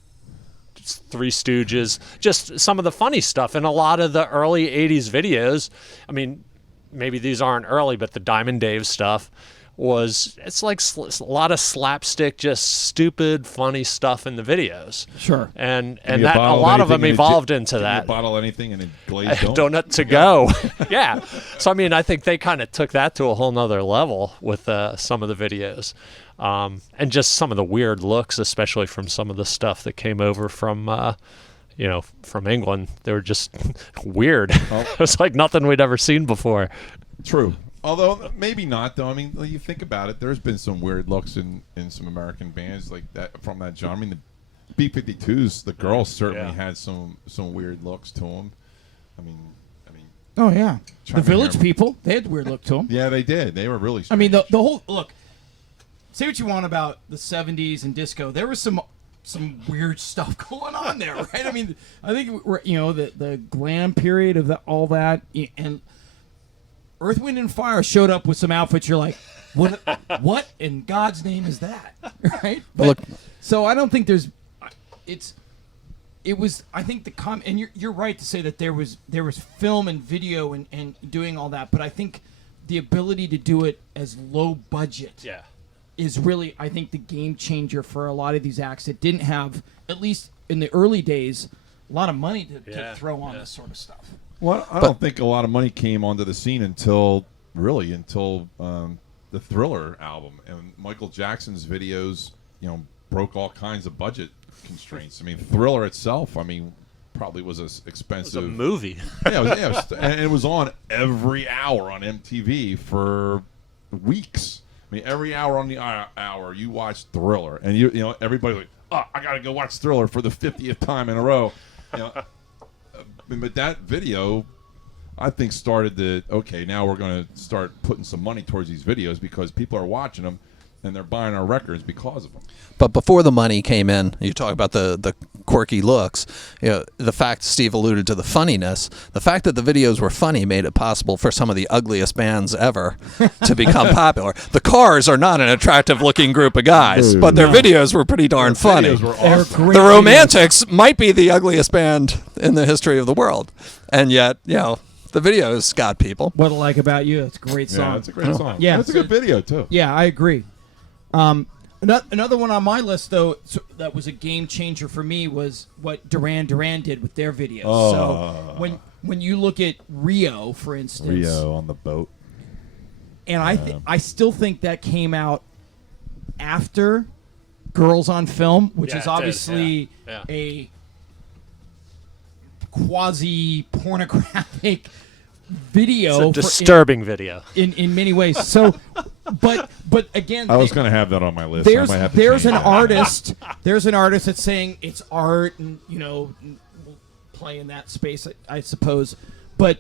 Three Stooges, just some of the funny stuff in a lot of the early '80s videos. I mean, maybe these aren't early, but the Diamond Dave stuff it's like a lot of slapstick, just stupid, funny stuff in the videos. Sure. And You that a bottle lot of them anything and evolved you into that. bottle anything and then glaze Donut to go. Yeah. So, I mean, I think they kind of took that to a whole nother level with some of the videos. And just some of the weird looks, especially from some of the stuff that came over from, from England. They were just weird. It was like nothing we'd ever seen before. True. Although maybe not, though. I mean, you think about it. There's been some weird looks in some American bands like that from that genre. I mean, the B-52s, the girls certainly had some weird looks to them. I mean. Oh, yeah. The Trying to Village hear 'em. People, they had a weird look to them. Yeah, they did. They were really I mean, strange. the whole look. Say what you want about the '70s and disco. There was some weird stuff going on there, right? I mean, I think the glam period of all that, and Earth, Wind, and Fire showed up with some outfits. You're like, what in God's name is that, right? But, Look- so I don't think there's. It was. I think and you're right to say that there was film and video and doing all that, but I think the ability to do it as low budget is really, I think, the game changer for a lot of these acts that didn't have, at least in the early days, a lot of money to throw on this sort of stuff. Well, I don't think a lot of money came onto the scene until the Thriller album, and Michael Jackson's videos, broke all kinds of budget constraints. I mean, Thriller itself, probably was as expensive. It was a movie. And it was on every hour on MTV for weeks. I mean, every hour on the hour you watched Thriller, and everybody like, oh, I gotta go watch Thriller for the 50th time in a row. But that video, I think, started now we're going to start putting some money towards these videos because people are watching them and they're buying our records because of them. But before the money came in, you talk about the quirky looks. The fact Steve alluded to the funniness. The fact that the videos were funny made it possible for some of the ugliest bands ever to become popular. The Cars are not an attractive-looking group of guys, but their videos were pretty darn funny. Videos were They're awesome. great The videos. Romantics might be the ugliest band in the history of the world, and yet the videos got people. What I Like About You, it's a great song. Yeah, it's a great song. Yeah, It's a good video, too. Yeah, I agree. Another one on my list, though, that was a game changer for me was what Duran Duran did with their videos. So when you look at Rio, for instance, Rio on the boat. and I still think that came out after Girls on Film, which Yeah, is it did, obviously yeah. a quasi pornographic video. It's a disturbing video. in many ways. So, but again, I was going to have that on my list. I might have to there's change an that. artist. There's an artist that's saying it's art, and we'll play in that space, I suppose. But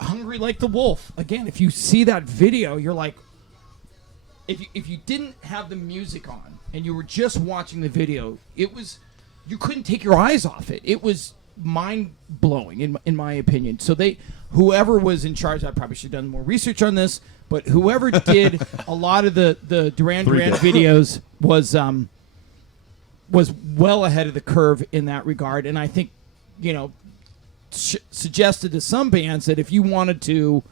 Hungry Like the Wolf, again, if you see that video, you're like, if you didn't have the music on and you were just watching the video, you couldn't take your eyes off it. It was mind blowing in my opinion. So whoever was in charge, I probably should have done more research on this, but whoever did a lot of the Duran Duran videos was well ahead of the curve in that regard, and I think suggested to some bands that if you wanted to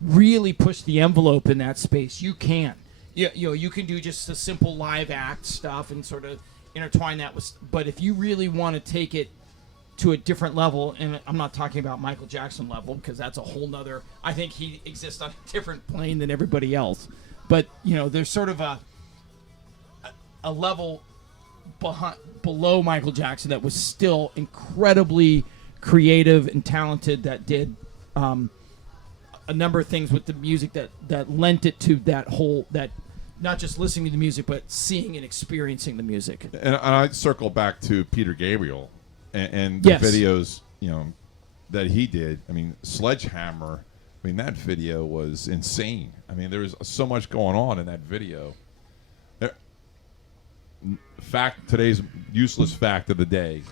really push the envelope in that space, you can. You can do just a simple live act stuff and sort of intertwine that with. But if you really want to take it to a different level, and I'm not talking about Michael Jackson level because that's a whole nother. I think he exists on a different plane than everybody else. But there's sort of a level below Michael Jackson that was still incredibly creative and talented. That did. A number of things with the music that lent it to that not just listening to the music but seeing and experiencing the music. And I circle back to Peter Gabriel and the videos that he did. I mean, Sledgehammer. I mean, that video was insane. I mean, there was so much going on in that video. Today's useless fact of the day.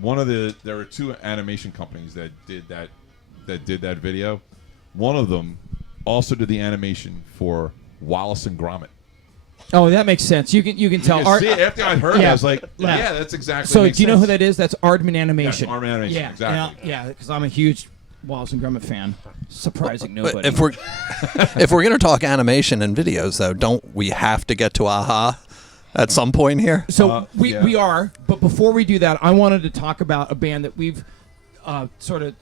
There were two animation companies that did that video. One of them also did the animation for Wallace and Gromit. Oh, that makes sense. You can tell. See, after I heard it, I was like, yeah, that's exactly. So, do you know who that is? That's Aardman Animation. Yes, Aardman Animation, yeah, exactly. Yeah, because I'm a huge Wallace and Gromit fan. Surprising nobody. But if we're going to talk animation and videos, though, don't we have to get to Aha at some point here? So we are, but before we do that, I wanted to talk about a band that we've sort of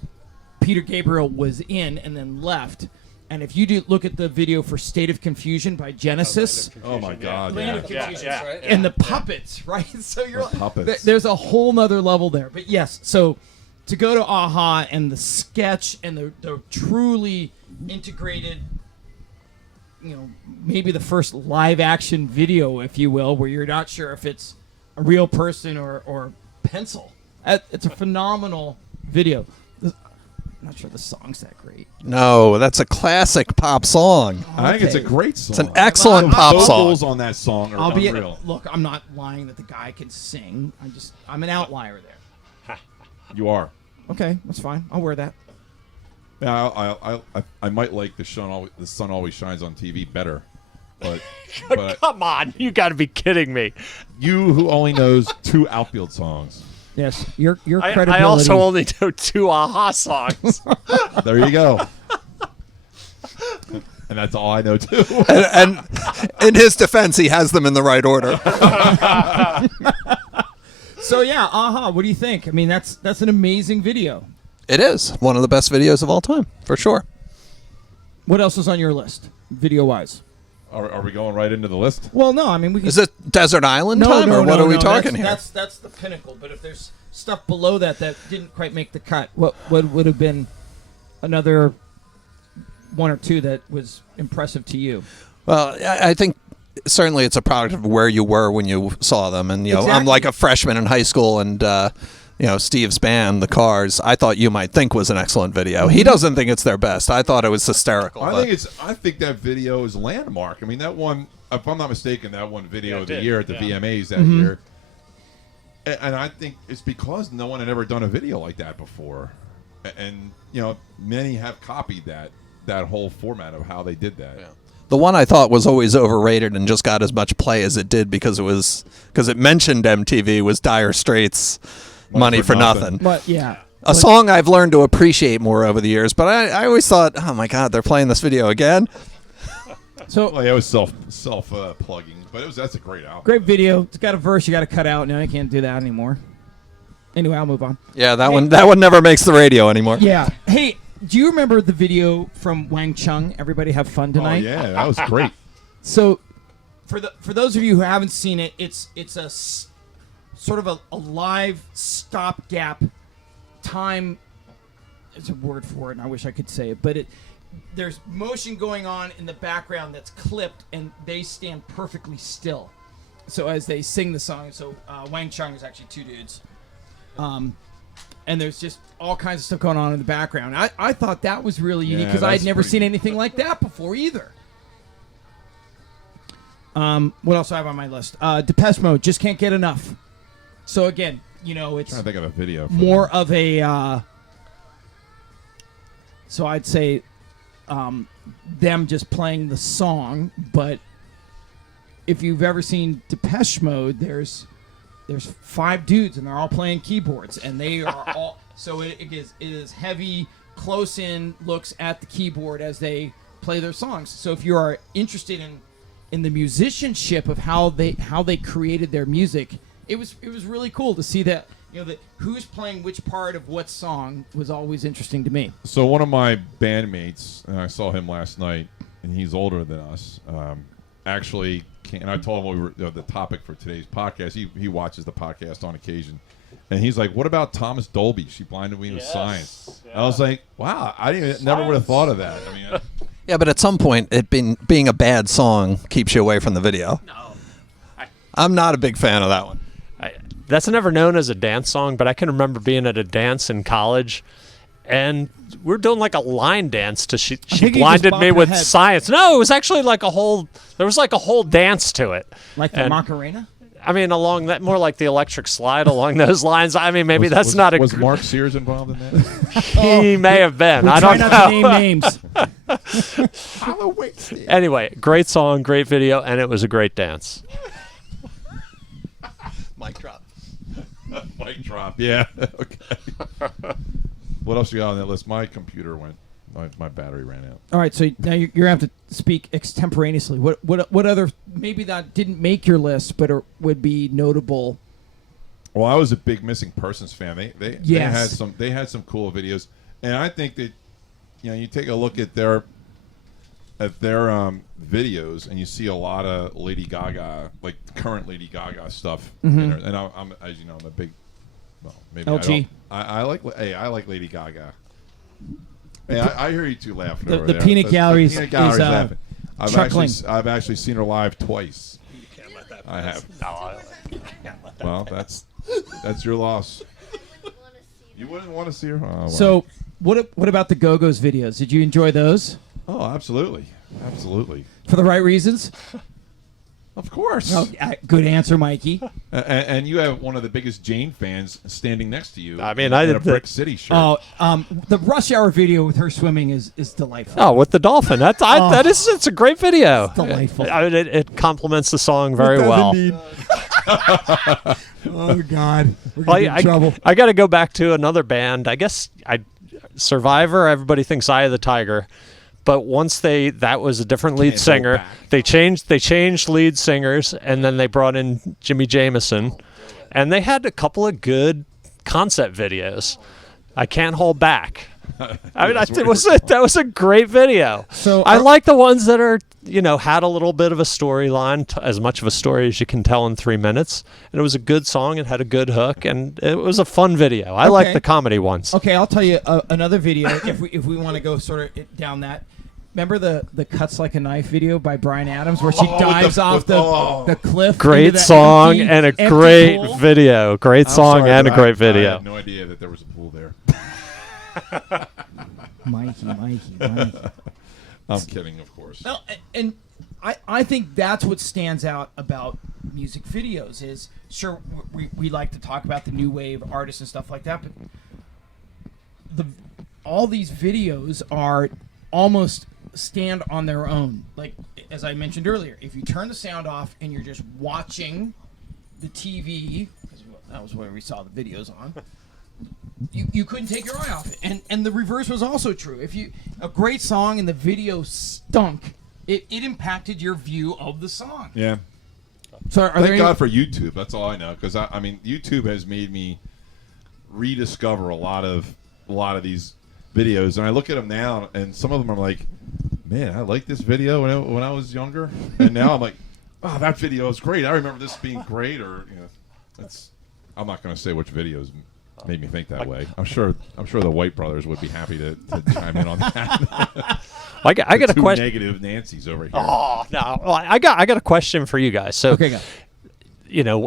Peter Gabriel was in and then left. And if you do look at the video for State of Confusion by Genesis, oh my God, Land of Confusion, right? And the puppets, right? So you're puppets. There's a whole nother level there. But yes, so to go to Aha and the sketch and the truly integrated, maybe the first live action video, if you will, where you're not sure if it's a real person or pencil. It's a phenomenal video. I'm not sure the song's that great. No, that's a classic pop song. I think it's a great song. It's an excellent pop song. Vocals on that song are unreal. Look, I'm not lying that the guy can sing. I'm an outlier there. You are. Okay, that's fine. I'll wear that. Yeah, I might like the sun always shines on TV better, but Come on, you got to be kidding me. You who only knows 2 Outfield songs. Yes, your credibility. I also only know 2 Aha songs. There you go. And that's all I know too. And in his defense, he has them in the right order. So yeah, Aha. What do you think? I mean, that's an amazing video. It is one of the best videos of all time, for sure. What else is on your list, video-wise? Are we going right into the list? Well, no. I mean, we can. Is it Desert Island time, or what are we talking here? That's the pinnacle. But if there's stuff below that didn't quite make the cut, what would have been another 1 or 2 that was impressive to you? Well, I think certainly it's a product of where you were when you saw them, and Exactly. I'm like a freshman in high school, and Steve's band, The Cars, I thought You Might Think was an excellent video. He doesn't think it's their best. I thought it was hysterical. I think that video is landmark. I mean, that one, if I'm not mistaken, that one video of the year at the VMAs that year. And I think it's because no one had ever done a video like that before. And, many have copied that whole format of how they did that. Yeah. The one I thought was always overrated and just got as much play as it did because it mentioned MTV was Dire Straits' Money for Nothing. But yeah. A song I've learned to appreciate more over the years, but I always thought, oh my God, they're playing this video again. So it was self plugging, but that's a great album. Great video. It's got a verse you got to cut out. Now I can't do that anymore. Anyway, I'll move on. Yeah, that one never makes the radio anymore. Yeah. Hey, do you remember the video from Wang Chung? Everybody have fun tonight. Oh yeah, that was great. So, for those of you who haven't seen it, it's a sort of a live stopgap time. There's a word for it, and I wish I could say it, but there's motion going on in the background that's clipped, and they stand perfectly still. So as they sing the song, Wang Chung is actually 2 dudes, and there's just all kinds of stuff going on in the background. I thought that was really unique because I'd never seen anything like that before either. What else do I have on my list? Depeche Mode, Just Can't Get Enough. So again, it's trying to think of a video. For more that. of a. So I'd say, them just playing the song. But if you've ever seen Depeche Mode, there's 5 dudes and they're all playing keyboards, and they are all. So it is heavy, close in looks at the keyboard as they play their songs. So if you are interested in the musicianship of how they created their music, it was really cool to see that. That who's playing which part of what song was always interesting to me. So one of my bandmates, and I saw him last night, and he's older than us. Actually, and I told him we were the topic for today's podcast. He watches the podcast on occasion, and he's like, "What about Thomas Dolby? She blinded me with science." Yeah. I was like, "Wow, never would have thought of that." I mean, Yeah, but at some point, it being a bad song keeps you away from the video. No. I'm not a big fan of that one. That's never known as a dance song, but I can remember being at a dance in college, and we're doing like a line dance to She think you just Blinded bopped Me your with head. Science. No, it was actually like there was like a whole dance to it. Like the And- Macarena? I mean, along that, more like the electric slide along those lines. I mean, maybe was Mark Sears involved in that? He may have been. I Try don't not know. to name names. Anyway, great song, great video, and it was a great dance. Mic drop. Mic drop. Yeah. Okay. What else you got on that list? My computer went. My battery ran out. All right, so now you're gonna have to speak extemporaneously. What other maybe that didn't make your list, but would be notable? Well, I was a big Missing Persons fan. They Yes. had some cool videos, and I think that you take a look at their videos, and you see a lot of Lady Gaga, like current Lady Gaga stuff. In her, and I'm as you know, I'm a big maybe LG. I like Lady Gaga. Hey, I hear you two laughing The- over the there. peanut gallery is, laughing. chuckling. I've actually seen her live twice. I have. Well, that's your loss. You wouldn't want to see her. Oh, wow. So what about the Go-Go's videos? Did you enjoy those Oh, absolutely, absolutely. for the right reasons? Of course. Oh, good answer, Mikey. And you have one of the biggest Jane fans standing next to you. I mean, I in did a the- Brick City shirt. The Rush Hour video with her swimming is delightful. Oh, with the dolphin. It's a great video. delightful. I mean, it complements the song very well. Oh God, we're Well, gonna get in trouble. I got to go back to another band. I guess Survivor. Everybody thinks Eye of the Tiger, but once that was a different lead Can't go singer. back. They changed lead singers, and then they brought in Jimmy Jameson, and they had a couple of good concept videos. I Can't Hold Back. I mean, that was a great video. So I like the ones that are, had a little bit of a storyline, as much of a story as you can tell in 3 minutes. And it was a good song and had a good hook, and it was a fun video. I like Okay. the comedy ones. Okay, I'll tell you another video if we want to go sort of down that. Remember the Cuts Like a Knife video by Bryan Adams where she dives off the cliff? Great into that song empty- and a empty great pool? video. Great I'm song sorry, and a but great I video. had no idea that there was a pool there. Mikey. I'm kidding, of course. No, and I think that's what stands out about music videos is, sure, we like to talk about the new wave artists and stuff like that, but all these videos are almost stand on their own. Like, as I mentioned earlier, if you turn the sound off and you're just watching the TV, because that was where we saw the videos on, you couldn't take your eye off it. And the reverse was also true. If a great song and the video stunk, it impacted your view of the song. Yeah. So Thank God for YouTube. That's all I know, because I mean, YouTube has made me rediscover a lot of these videos, and I look at them now, and some of them are like, man, I liked this video when I was younger, and now I'm like, oh, that video is great. I remember this being great, or I'm not going to say which videos made me think that way. I'm sure the White brothers would be happy to chime in on that. I got a Two question. negative Nancy's over here. Oh no! Well, I got a question for you guys. So, Okay, go.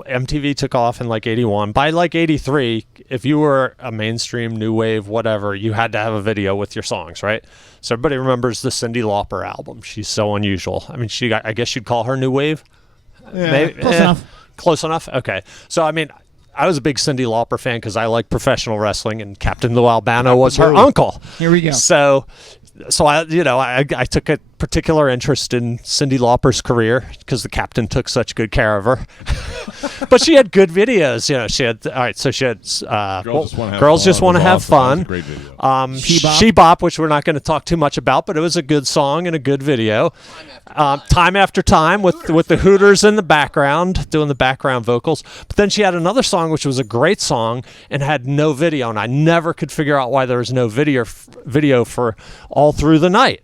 MTV took off in like '81. By like '83, if you were a mainstream new wave, whatever, you had to have a video with your songs, right? So everybody remembers the Cyndi Lauper album. She's so unusual. I mean, I guess you'd call her new wave. Yeah. Maybe, Close enough. Close enough. Okay. So I mean, I was a big Cyndi Lauper fan because I like professional wrestling, and Captain Lou Albano was her uncle. Here we go. So I took a particular interest in Cyndi Lauper's career because the Captain took such good care of her. But she had good videos. She had Girls Just Want to Have Fun. Great video. She Bop, which we're not going to talk too much about, but it was a good song and a good video. Time After Time with the Hooters in the background doing the background vocals. But then she had another song which was a great song and had no video, and I never could figure out why there was no video for All Through the Night.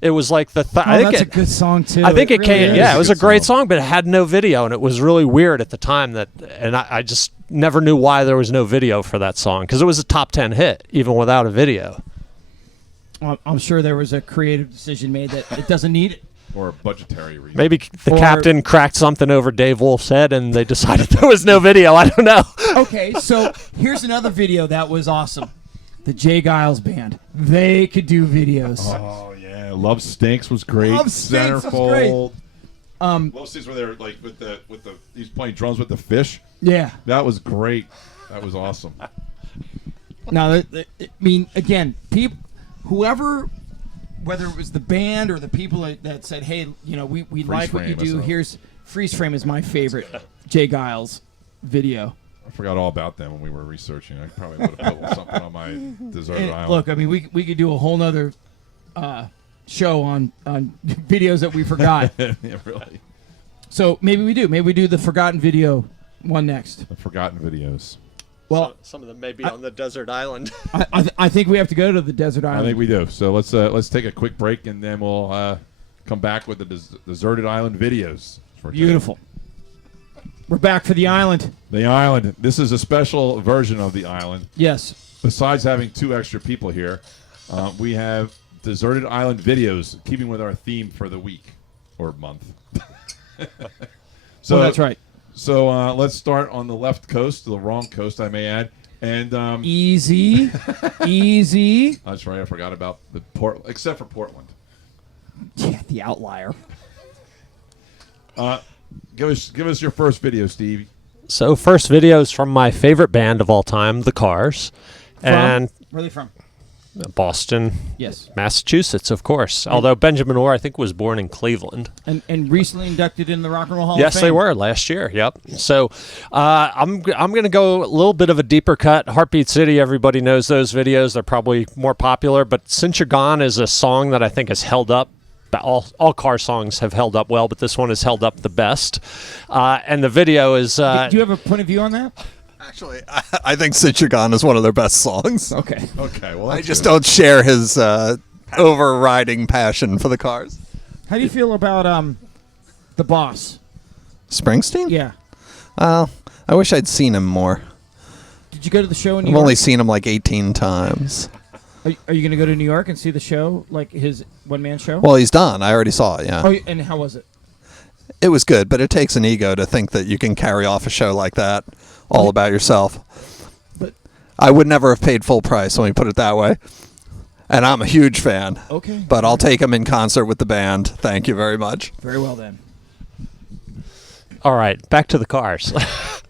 It was like I think that's a good song too. I think it really came. is. Yeah, it was a Good great song. song, but it had no video, and it was really weird at the time. I just never knew why there was no video for that song because it was a top 10 hit even without a video. Well, I'm sure there was a creative decision made that it doesn't need it. Or a budgetary reason. Maybe the Or- Captain cracked something over Dave Wolf's head, and they decided there was no video. I don't know. Okay, so here's another video that was awesome. The Jay Giles Band. They could do videos. Oh yeah, Love Stinks was great. Love Stinks was great. Centerfold. Love Stinks where they're like with the he's playing drums with the fish. Yeah. That was great. That was awesome. Now, I mean, again, whoever, whether it was the band or the people that said, "Hey, we like what you Frame, do." that's Here's Freeze Frame is my favorite Jay Giles video. I forgot all about them when we were researching. I probably would have put something on my deserted And island. look, I mean, we could do a whole nother show on videos that we forgot. yeah, really. So maybe we do. Maybe we do the forgotten video one next. The forgotten videos. Well, Some of them may be on the desert island. I think we have to go to the desert island. I think we do. So let's take a quick break and then we'll come back with the deserted island videos. For today. Beautiful. We're back for the island. The island. This is a special version of the island. Yes. Besides having 2 extra people here, we have deserted island videos, keeping with our theme for the week or month. So that's right. So let's start on the left coast, the wrong coast, I may add. And Easy. Easy. that's right. I forgot about the port, except for Portland. Yeah, the outlier. Give us your first video, Steve. So first video is from my favorite band of all time, The Cars, and Where are they from? Boston, Yes. Massachusetts, of course. Although Benjamin Orr, I think, was born in Cleveland. And recently inducted in the Rock and Roll Hall of Yes, Fame. they were last year. Yep. So I'm going to go a little bit of a deeper cut. Heartbeat City, everybody knows those videos. They're probably more popular. But Since You're Gone is a song that I think has held up. All car songs have held up well, but this one has held up the best. And the video is... Do you have a point of view on that? Actually, I think Since You're Gone is one of their best songs. Okay. Okay, well, I that's just good. don't share his overriding passion for the Cars. How do you feel about the Boss? Springsteen? Yeah. I wish I'd seen him more. Did you go to the show in New I've York? only seen him like 18 times. Are you going to go to New York and see the show, like his one-man show? Well, he's done. I already saw it, yeah. Oh, and how was it? It was good, but it takes an ego to think that you can carry off a show like that all about yourself. But I would never have paid full price, let me put it that way. And I'm a huge fan. okay. But I'll take him in concert with the band. Thank you very much. Very well then. All right, back to The Cars.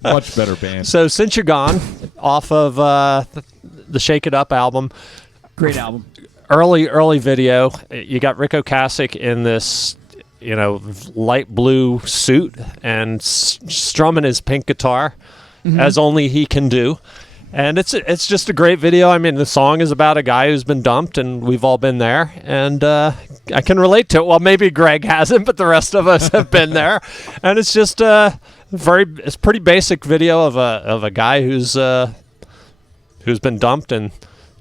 Much better band. So Since You're Gone, off of the Shake It Up album. Great album. Early video. You got Rick Ocasek in this, light blue suit and strumming his pink guitar, as only he can do. And it's just a great video. I mean, the song is about a guy who's been dumped, and we've all been there. And I can relate to it. Well, maybe Greg hasn't, but the rest of us have been there. And it's just it's pretty basic video of a guy who's been dumped and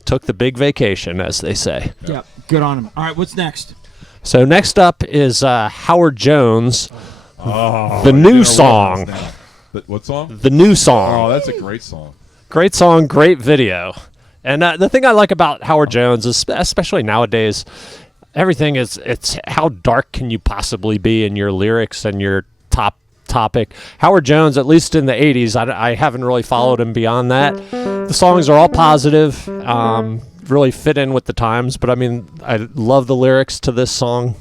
took the big vacation, as they say. Yeah. Good on him. All right. What's next? So next up is Howard Jones, Oh, the new dinner song. weapons now. What song? The new song. Oh, that's a great song. Great song, great video. And the thing I like about Howard Jones is, especially nowadays, everything it's how dark can you possibly be in your lyrics and your topic. Howard Jones, at least in the 80s, I haven't really followed him beyond that. The songs are all positive, really fit in with the times, but I mean, I love the lyrics to this song.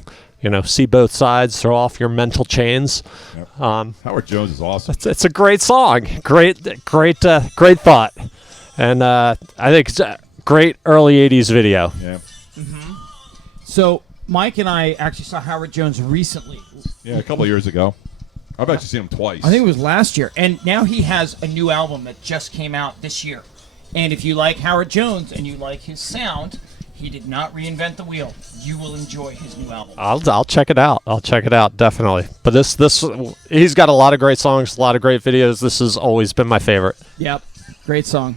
see both sides, throw off your mental chains. Yep. Um, Howard Jones is awesome. it's a great song, great thought, and I think it's a great early '80s video. Yeah. So Mike and I actually saw Howard Jones recently. Yeah, a couple of years ago. I've actually seen him twice. I think it was last year. And now he has a new album that just came out this year. And if you like Howard Jones and you like his sound, he did not reinvent the wheel. You will enjoy his new album. I'll check it out. I'll check it out definitely. But this he's got a lot of great songs, a lot of great videos. This has always been my favorite. Yep. Great song.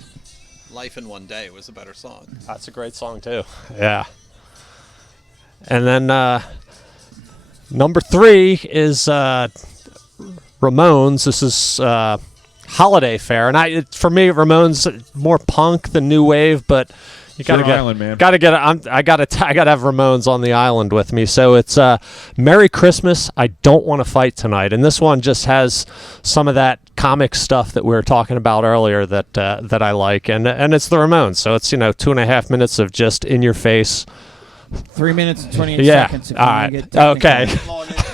Life in One Day was a better song. That's a great song too. Yeah. And then number 3 is Ramones. This is Holiday Fair, and for me, Ramones more punk than new wave, but you gotta Your get island, man. I gotta have Ramones on the island with me. So it's Merry Christmas, I Don't Want to Fight Tonight, and this one just has some of that comic stuff that we were talking about earlier that I like, and it's the Ramones. So it's 2.5 minutes of just in your face. 3 minutes and 28 Yeah. seconds. If All you wanna right. get technical. Okay. Long intro.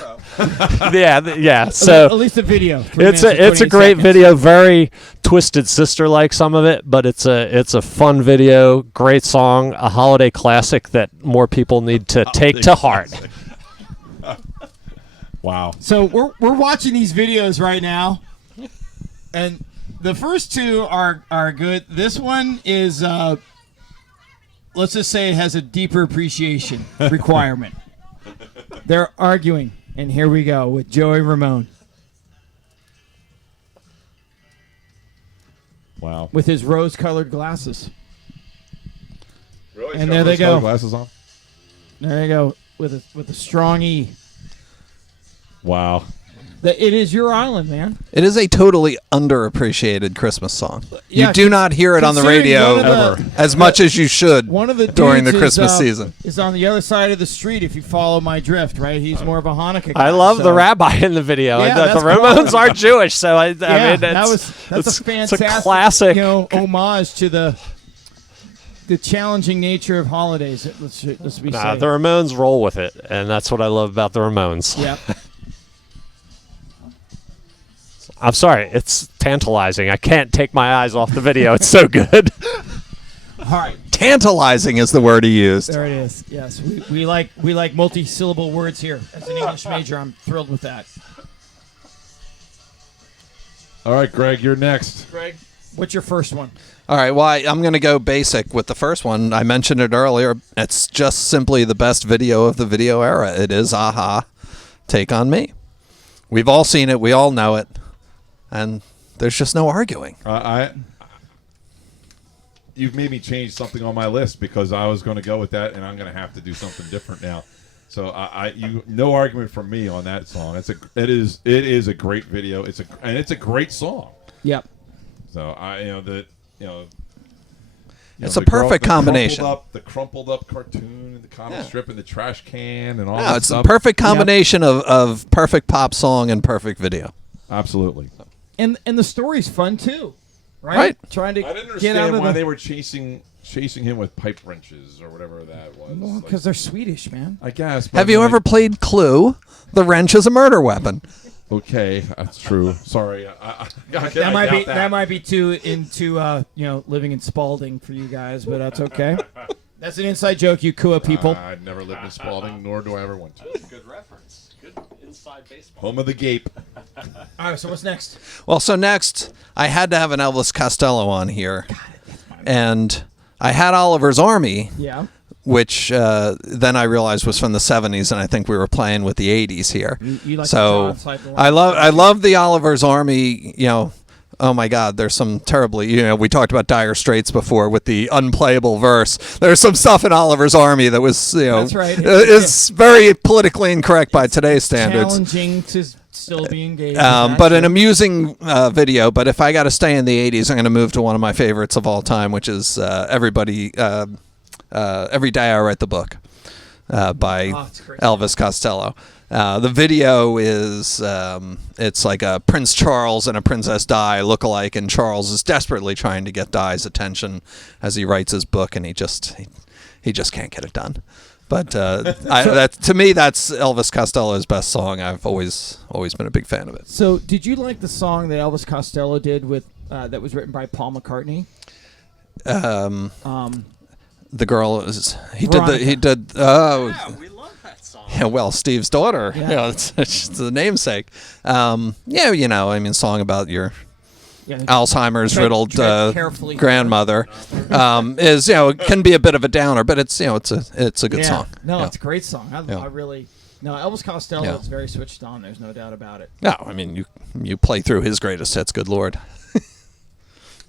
Yeah. At So least the video. it's a great video, very Twisted Sister like some of it, but it's a fun video, great song, a holiday classic that more people need to take to heart. Wow. So we're watching these videos right now, and the first two are good. This one is let's just say it has a deeper appreciation requirement. They're arguing, and here we go with Joey Ramone Wow. with his rose-colored glasses. Really? And there they go. Glasses on. There you go with a strong E. Wow. It is your island, man. It is a totally underappreciated Christmas song. Yeah, You do not hear it on the considering radio one of the- as much as you should One of the during the dudes Christmas is, season. is on the other side of the street. If you follow my drift, right? He's more of a Hanukkah guy. I love so- the rabbi in the video. Yeah, the that's Ramones cool. are Jewish, so I mean that's it's a fantastic, it's a classic. homage to the challenging nature of holidays. Let's be Nah, safe. the Ramones roll with it, and that's what I love about the Ramones. Yep. I'm sorry, it's tantalizing. I can't take my eyes off the video. It's so good. All right, Tantalizing is the word he used. there it is. Yes, we like multi-syllable words here. As an English major, I'm thrilled with that. All right, Greg, you're next. Greg, what's your first one? All right, well, I'm going to go basic with the first one. I mentioned it earlier. It's just simply the best video of the video era. It is Aha, Take On Me. We've all seen it. We all know it. And there's just no arguing. You've made me change something on my list because I was going to go with that, and I'm going to have to do something different now. So no argument from me on that song. It is a great video. It's a great song. Yep. So It's a perfect combination. The crumpled up cartoon and the comic strip and the trash can and all No, that it's stuff. a perfect combination of perfect pop song and perfect video. Absolutely. And the story's fun too, right? Right. Trying to I didn't get out understand of why they were chasing him with pipe wrenches or whatever that was. because they're Swedish, man. I guess. but Have I you mean, ever played Clue? The wrench is a murder weapon. Okay, that's true. Sorry. That might be too into living in Spalding for you guys, but that's okay. That's an inside joke, you Kua people. I've never lived in Spalding, nor do I ever want to. Good reference. Good inside baseball. Home of the Gape. All right, so what's next? Well, so next, I had to have an Elvis Costello on here. And I had Oliver's Army, Yeah. which then I realized was from the 70s, and I think we were playing with the 80s here. You like to So draw outside the line. I love the Oliver's Army, oh my God, there's some terribly, we talked about Dire Straits before with the unplayable verse. There's some stuff in Oliver's Army that was, That's right. is very politically incorrect by today's standards. Challenging to still be engaged. But an amusing video. But if I got to stay in the 80s, I'm going to move to one of my favorites of all time, which is Every Day I Write the Book by it's great. Elvis Costello. The video is it's like a Prince Charles and a Princess Di look-alike, and Charles is desperately trying to get Di's attention as he writes his book, and he just can't get it done. But that to me, that's Elvis Costello's best song. I've always been a big fan of it. So, did you like the song that Elvis Costello did with that was written by Paul McCartney? The girl is Veronica. he did we love that song. yeah, well, Steve's daughter. Yeah. You know, it's the namesake. Yeah, you know, I mean, song about your Yeah, Alzheimer's tread riddled carefully. grandmother is, you know, it can be a bit of a downer, but it's, you know, it's a good Yeah. song. No, yeah. it's a great song. Yeah. I really no Elvis Costello Yeah. is very switched on. There's no doubt about it. No, I mean, you play through his greatest hits. Good Lord.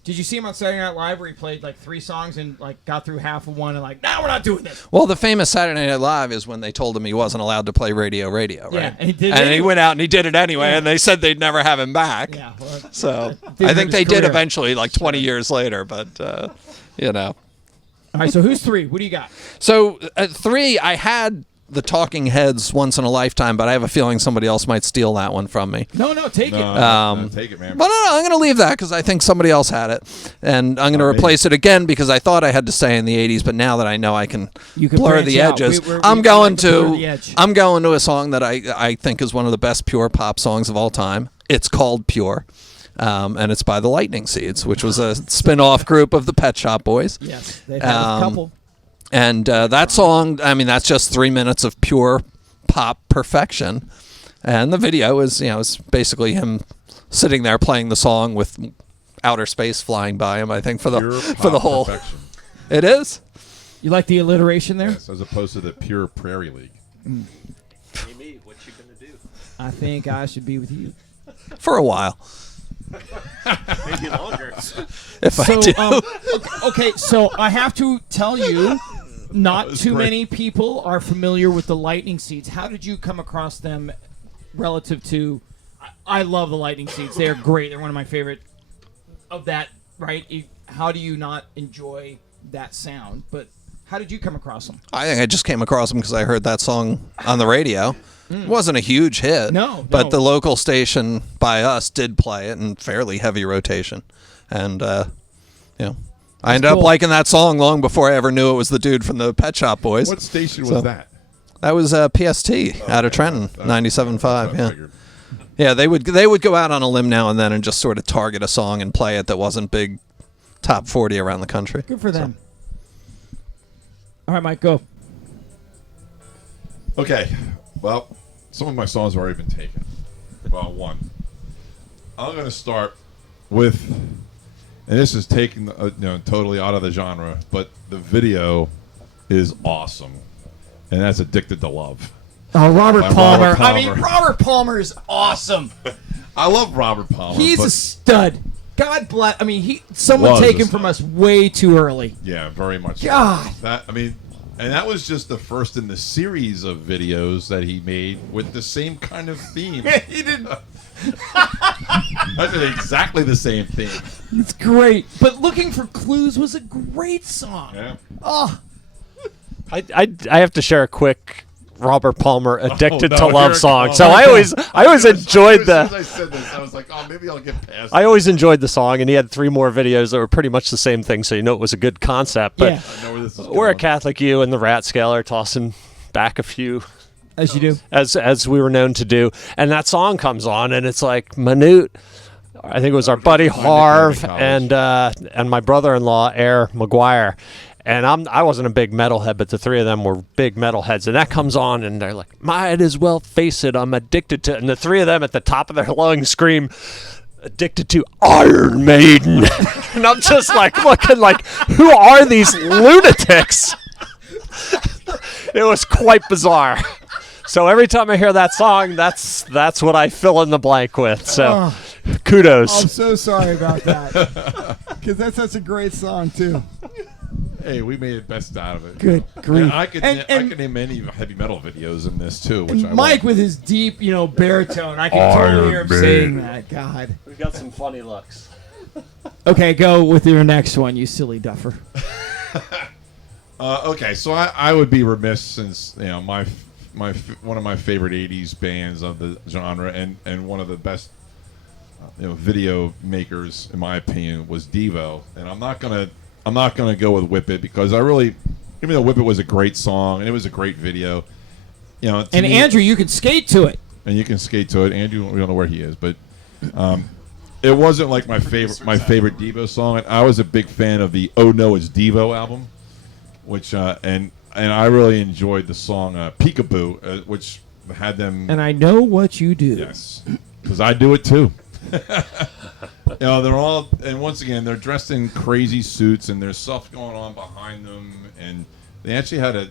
Did you see him on Saturday Night Live where he played like 3 songs and like got through half of one and like, now we're not doing this. Well, the famous Saturday Night Live is when they told him he wasn't allowed to play Radio, right? Yeah, and he did it And he anyway. went out and he did it anyway, Yeah. and they said they'd never have him back. Yeah. Well, So Didn't I think hurt they his did career. eventually, like 20 years later, but, you know. all right. So who's 3? What do you got? So at 3, I had the Talking Heads Once in a Lifetime, but I have a feeling somebody else might steal that one from me. No, take No, it. no, take it, man. But no, I'm going to leave that because I think somebody else had it. And I'm going to replace it again because I thought I had to stay in the 80s, but now that I know I can, You can blur branch the out. edges, We I'm like going to blur to the edge. I'm going to a song that I think is one of the best pure pop songs of all time. It's called Pure. And it's by the Lightning Seeds, which was a spin-off group of the Pet Shop Boys. Yes, they've had a couple. And that song, I mean, that's just 3 minutes of pure pop perfection. And the video is, you know, it's basically him sitting there playing the song with outer space flying by him, I think, for Pure the pop whole. perfection. It is? You like the alliteration there? Yes, as opposed to the pure Prairie League. Amy, what you gonna do? I think I should be with you. For a while. Maybe longer. If I do. Okay, so I have to tell you, not was too great. many people are familiar with the Lightning Seeds. How did you come across them relative to? I love the Lightning Seeds. They're great. They're one of my favorite of that. Right? How do you not enjoy that sound? But how did you come across them? I think I just came across them because I heard that song on the radio. It wasn't a huge hit. No, But no. the local station by us did play it in fairly heavy rotation. And, you know, I ended up cool. liking that song long before I ever knew it was the dude from the Pet Shop Boys. What station So- was that? That was PST out of Trenton, That's 97.5. what I Yeah. figured. Yeah, they would go out on a limb now and then and just sort of target a song and play it that wasn't big top 40 around the country. Good for them. All right, Mike, go. Okay, well, some of my songs have already been taken. Well, one. I'm going to start with, and this is taken totally out of the genre, but the video is awesome, and that's "Addicted to Love." Oh, Robert By Palmer. Robert I mean, Palmer. Robert Palmer is awesome. I love Robert Palmer. He's but a stud. God bless. I mean, someone Was a taken stud. from us way too early. yeah, very much. so. God. And that was just the first in the series of videos that he made with the same kind of theme. He didn't. I did exactly the same theme. It's great. But Looking for Clues was a great song. Yeah. Oh, I have to share a quick Robert Palmer "Addicted no, to here Love" it song. comes. So I always enjoyed As soon as the. I said this, I was like, oh, maybe I'll get past I it. always enjoyed the song, and he had 3 more videos that were pretty much the same thing, so you know it was a good concept. But yeah, I know where this is we're a going. Catholic U and the Rat Scale are tossing back a few as you do. as we were known to do, and that song comes on, and it's like Minute. I think it was our buddy Harv College. and my brother-in-law Air McGuire, and I wasn't a big metalhead, but the 3 of them were big metalheads, and that comes on, and they're like, "Might as well face it, I'm addicted to," and the 3 of them at the top of their lungs scream, "Addicted to Iron Maiden," and I'm just like looking like, who are these lunatics? It was quite bizarre. So every time I hear that song, that's what I fill in the blank with. So kudos. I'm so sorry about that. Because that's such a great song, too. Hey, we made the best out of it. Good grief. And I could And- I could name many heavy metal videos in this too, which I Mike love. with his deep, baritone. I can totally hear him saying that. God. We got some funny looks. Okay, go with your next one, you silly duffer. Okay, so I would be remiss since one of my favorite '80s bands of the genre and one of the best video makers in my opinion was Devo, and I'm not gonna go with Whip It because I really Even though Whip It was a great song and it was a great video, you know. to And me- Andrew, you can skate to it. and you can skate to it. Andrew, we don't know where he is, but it wasn't like my favorite Devo song. I was a big fan of the Oh No It's Devo album, which and I really enjoyed the song Peekaboo, which had them. And I know what you do. Yes, because I do it too. You know, they're all, and once again, they're dressed in crazy suits, and there's stuff going on behind them, and they actually had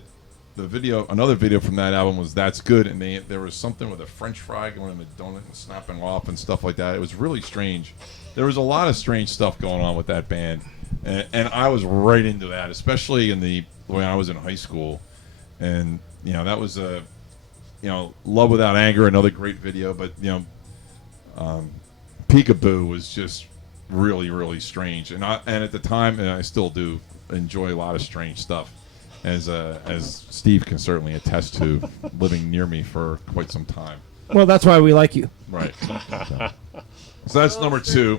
another video from that album was That's Good, and there was something with a French fry going in the donut and snapping off and stuff like that. It was really strange. There was a lot of strange stuff going on with that band, and I was right into that, especially when I was in high school, and you know that was Love Without Anger, another great video, but Peekaboo was just really, really strange, and at the time, and I still do enjoy a lot of strange stuff, as Steve can certainly attest to, living near me for quite some time. Well, that's why we like you. Right. So that's number 2.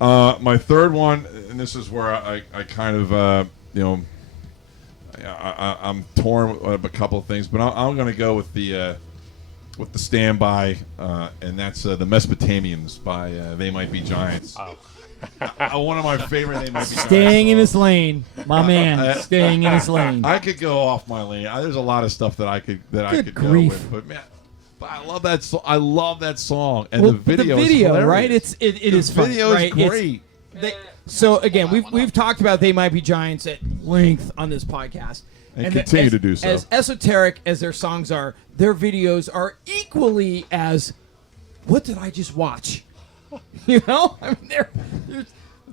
My third one, and this is where I kind of I'm torn with a couple of things, but I'm going to go with the Standby, and that's the Mesopotamians by They Might Be Giants. One of my favorite They Might Be Giants Staying in songs. his lane, my man. Staying in his lane. I could go off my lane. There's a lot of stuff that I could Good go grief. with, but man, I love that song. I love that song, and Well, the video, is hilarious. right? It is the fun, video right? is great. So again, we've talked about They Might Be Giants at length on this podcast, And continue to do so. As esoteric as their songs are, their videos are equally as. What did I just watch? You know, I mean,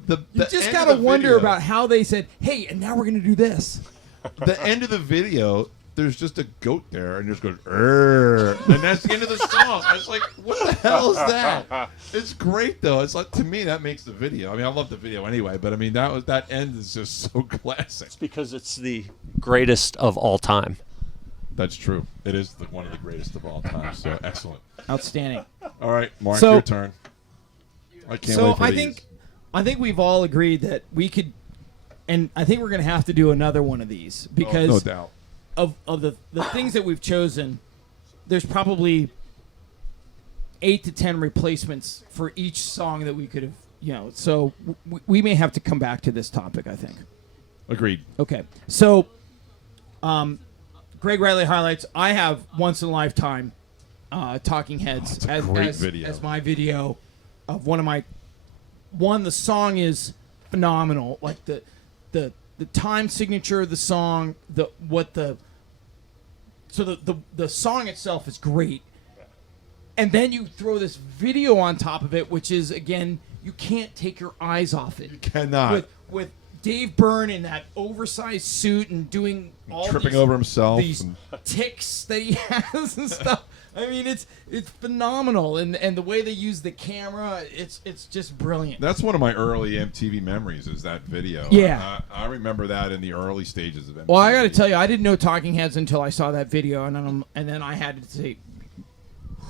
you just gotta wonder about how they said, "Hey, and now we're gonna do this." The end of the video, there's just a goat there, and just goes, and that's the end of the song. I was like, what the hell is that? It's great though. It's like, to me, that makes the video. I mean, I love the video anyway, but I mean, that end is just so classic. Because it's the greatest of all time. That's true. It is one of the greatest of all time. So excellent. Outstanding. All right, Mark, So- your turn. I can't So wait for these. I think we've all agreed that we could, and I think we're going to have to do another one of these because no doubt. of the things that we've chosen. There's probably 8 to 10 replacements for each song that we could have, So we may have to come back to this topic, I think. Agreed. Okay, so Greg Riley highlights. I have Once in a Lifetime, Talking Heads a great video. as my video of the song is phenomenal. Like the time signature of the song, the song itself is great, and then you throw this video on top of it, which is, again, you can't take your eyes off it. You cannot. With Dave Byrne in that oversized suit and doing all Tripping these, over himself these and- ticks that he has and stuff. I mean, it's phenomenal, and the way they use the camera, it's just brilliant. That's one of my early MTV memories, is that video. Yeah. I remember that in the early stages of MTV. Well, I got to tell you, I didn't know Talking Heads until I saw that video, and then I had to say,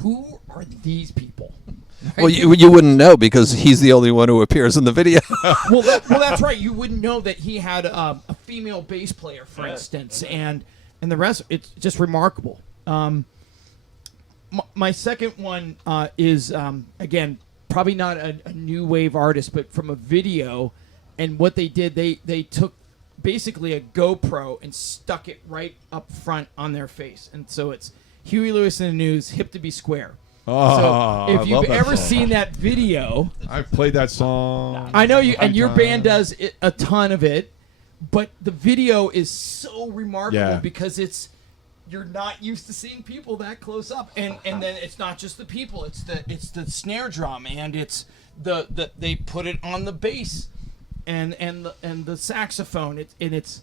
who are these people? Well, you wouldn't know because he's the only one who appears in the video. well, that's right. You wouldn't know that he had a female bass player, for instance, and the rest. It's just remarkable. My second one is, again, probably not a new wave artist, but from a video. And what they did, they took basically a GoPro and stuck it right up front on their face. And so it's Huey Lewis and the News, Hip to Be Square. Oh, So if I you've love that ever song. seen that video, I've played that song. I know you, and your 5 band times. does a ton of it, but the video is so remarkable Yeah. because you're not used to seeing people that close up, and then it's not just the people, it's the snare drum, and it's the they put it on the bass, and the saxophone. It's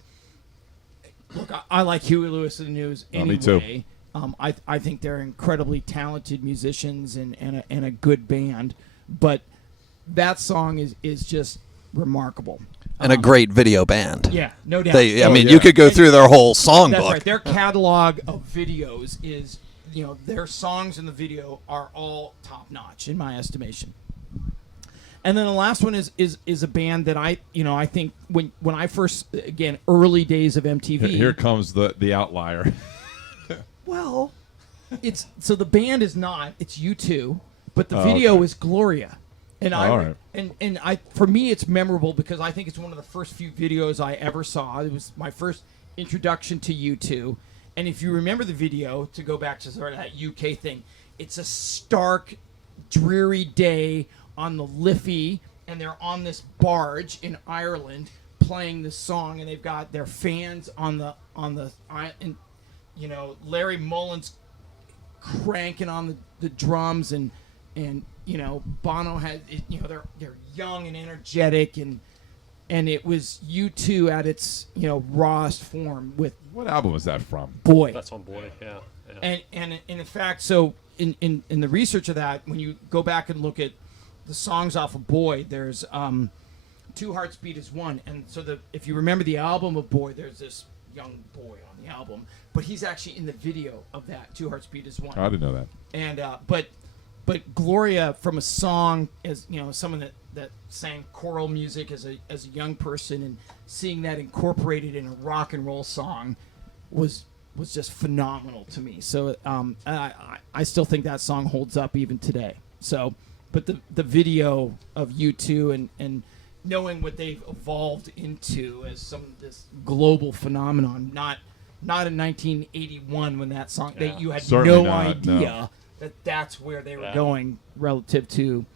look, I like Huey Lewis and the News Oh, anyway. me too. I think they're incredibly talented musicians and a good band, but that song is just remarkable. And a great video band. Yeah, no doubt. They, I Oh, mean, yeah. you could go through their whole song That's book. right. Their catalog of videos is, their songs in the video are all top notch in my estimation. And then the last one is a band that I think when I first, again, early days of MTV. Here comes the outlier. Well, so the band is not. It's U2, but the video is Gloria. And all right. and I for me it's memorable because I think it's one of the first few videos I ever saw. It was my first introduction to U2. And if you remember the video, to go back to sort of that UK thing, it's a stark, dreary day on the Liffey, and they're on this barge in Ireland playing this song, and they've got their fans on the and Larry Mullen's cranking on the drums, and Bono had they're young and energetic, and it was U2 at its rawest form with What album is that from? Boy. That's on Boy, yeah. And in fact, so in the research of that, when you go back and look at the songs off of Boy, there's Two Hearts Beat As One, and so if you remember the album of Boy, there's this young boy on the album, but he's actually in the video of that Two Hearts Beat As One. I didn't know that. And but Gloria, from a song, as someone that sang choral music as a young person, and seeing that incorporated in a rock and roll song was just phenomenal to me. So I still think that song holds up even today. So, but the video of U2 and knowing what they've evolved into as this global phenomenon, not in 1981 when that song you had Certainly no not, idea that's where they were going relative to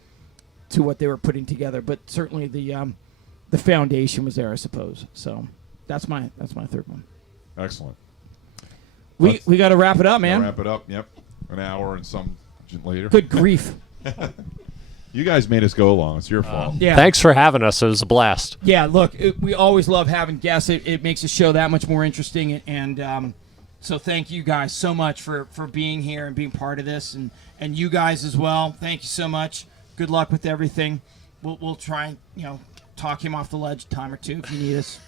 what they were putting together. But certainly the foundation was there, I suppose. So that's my third one. Excellent. We got to wrap it up, man. Wrap it up. Yep, an hour and some later. Good grief. You guys made us go along. It's your fault. Yeah. Thanks for having us. It was a blast. Yeah, look, we always love having guests. It makes the show that much more interesting, and so thank you guys so much for being here and being part of this, and you guys as well. Thank you so much. Good luck with everything. We'll try and talk him off the ledge a time or two if you need us.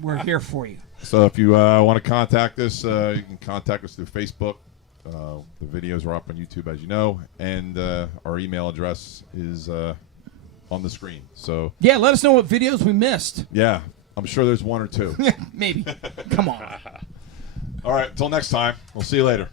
We're here for you. So if you want to contact us, you can contact us through Facebook. The videos are up on YouTube, as you know, and our email address is on the screen. So yeah, let us know what videos we missed. yeah, I'm sure there's one or two. Maybe. Come on. All right, until next time. We'll see you later.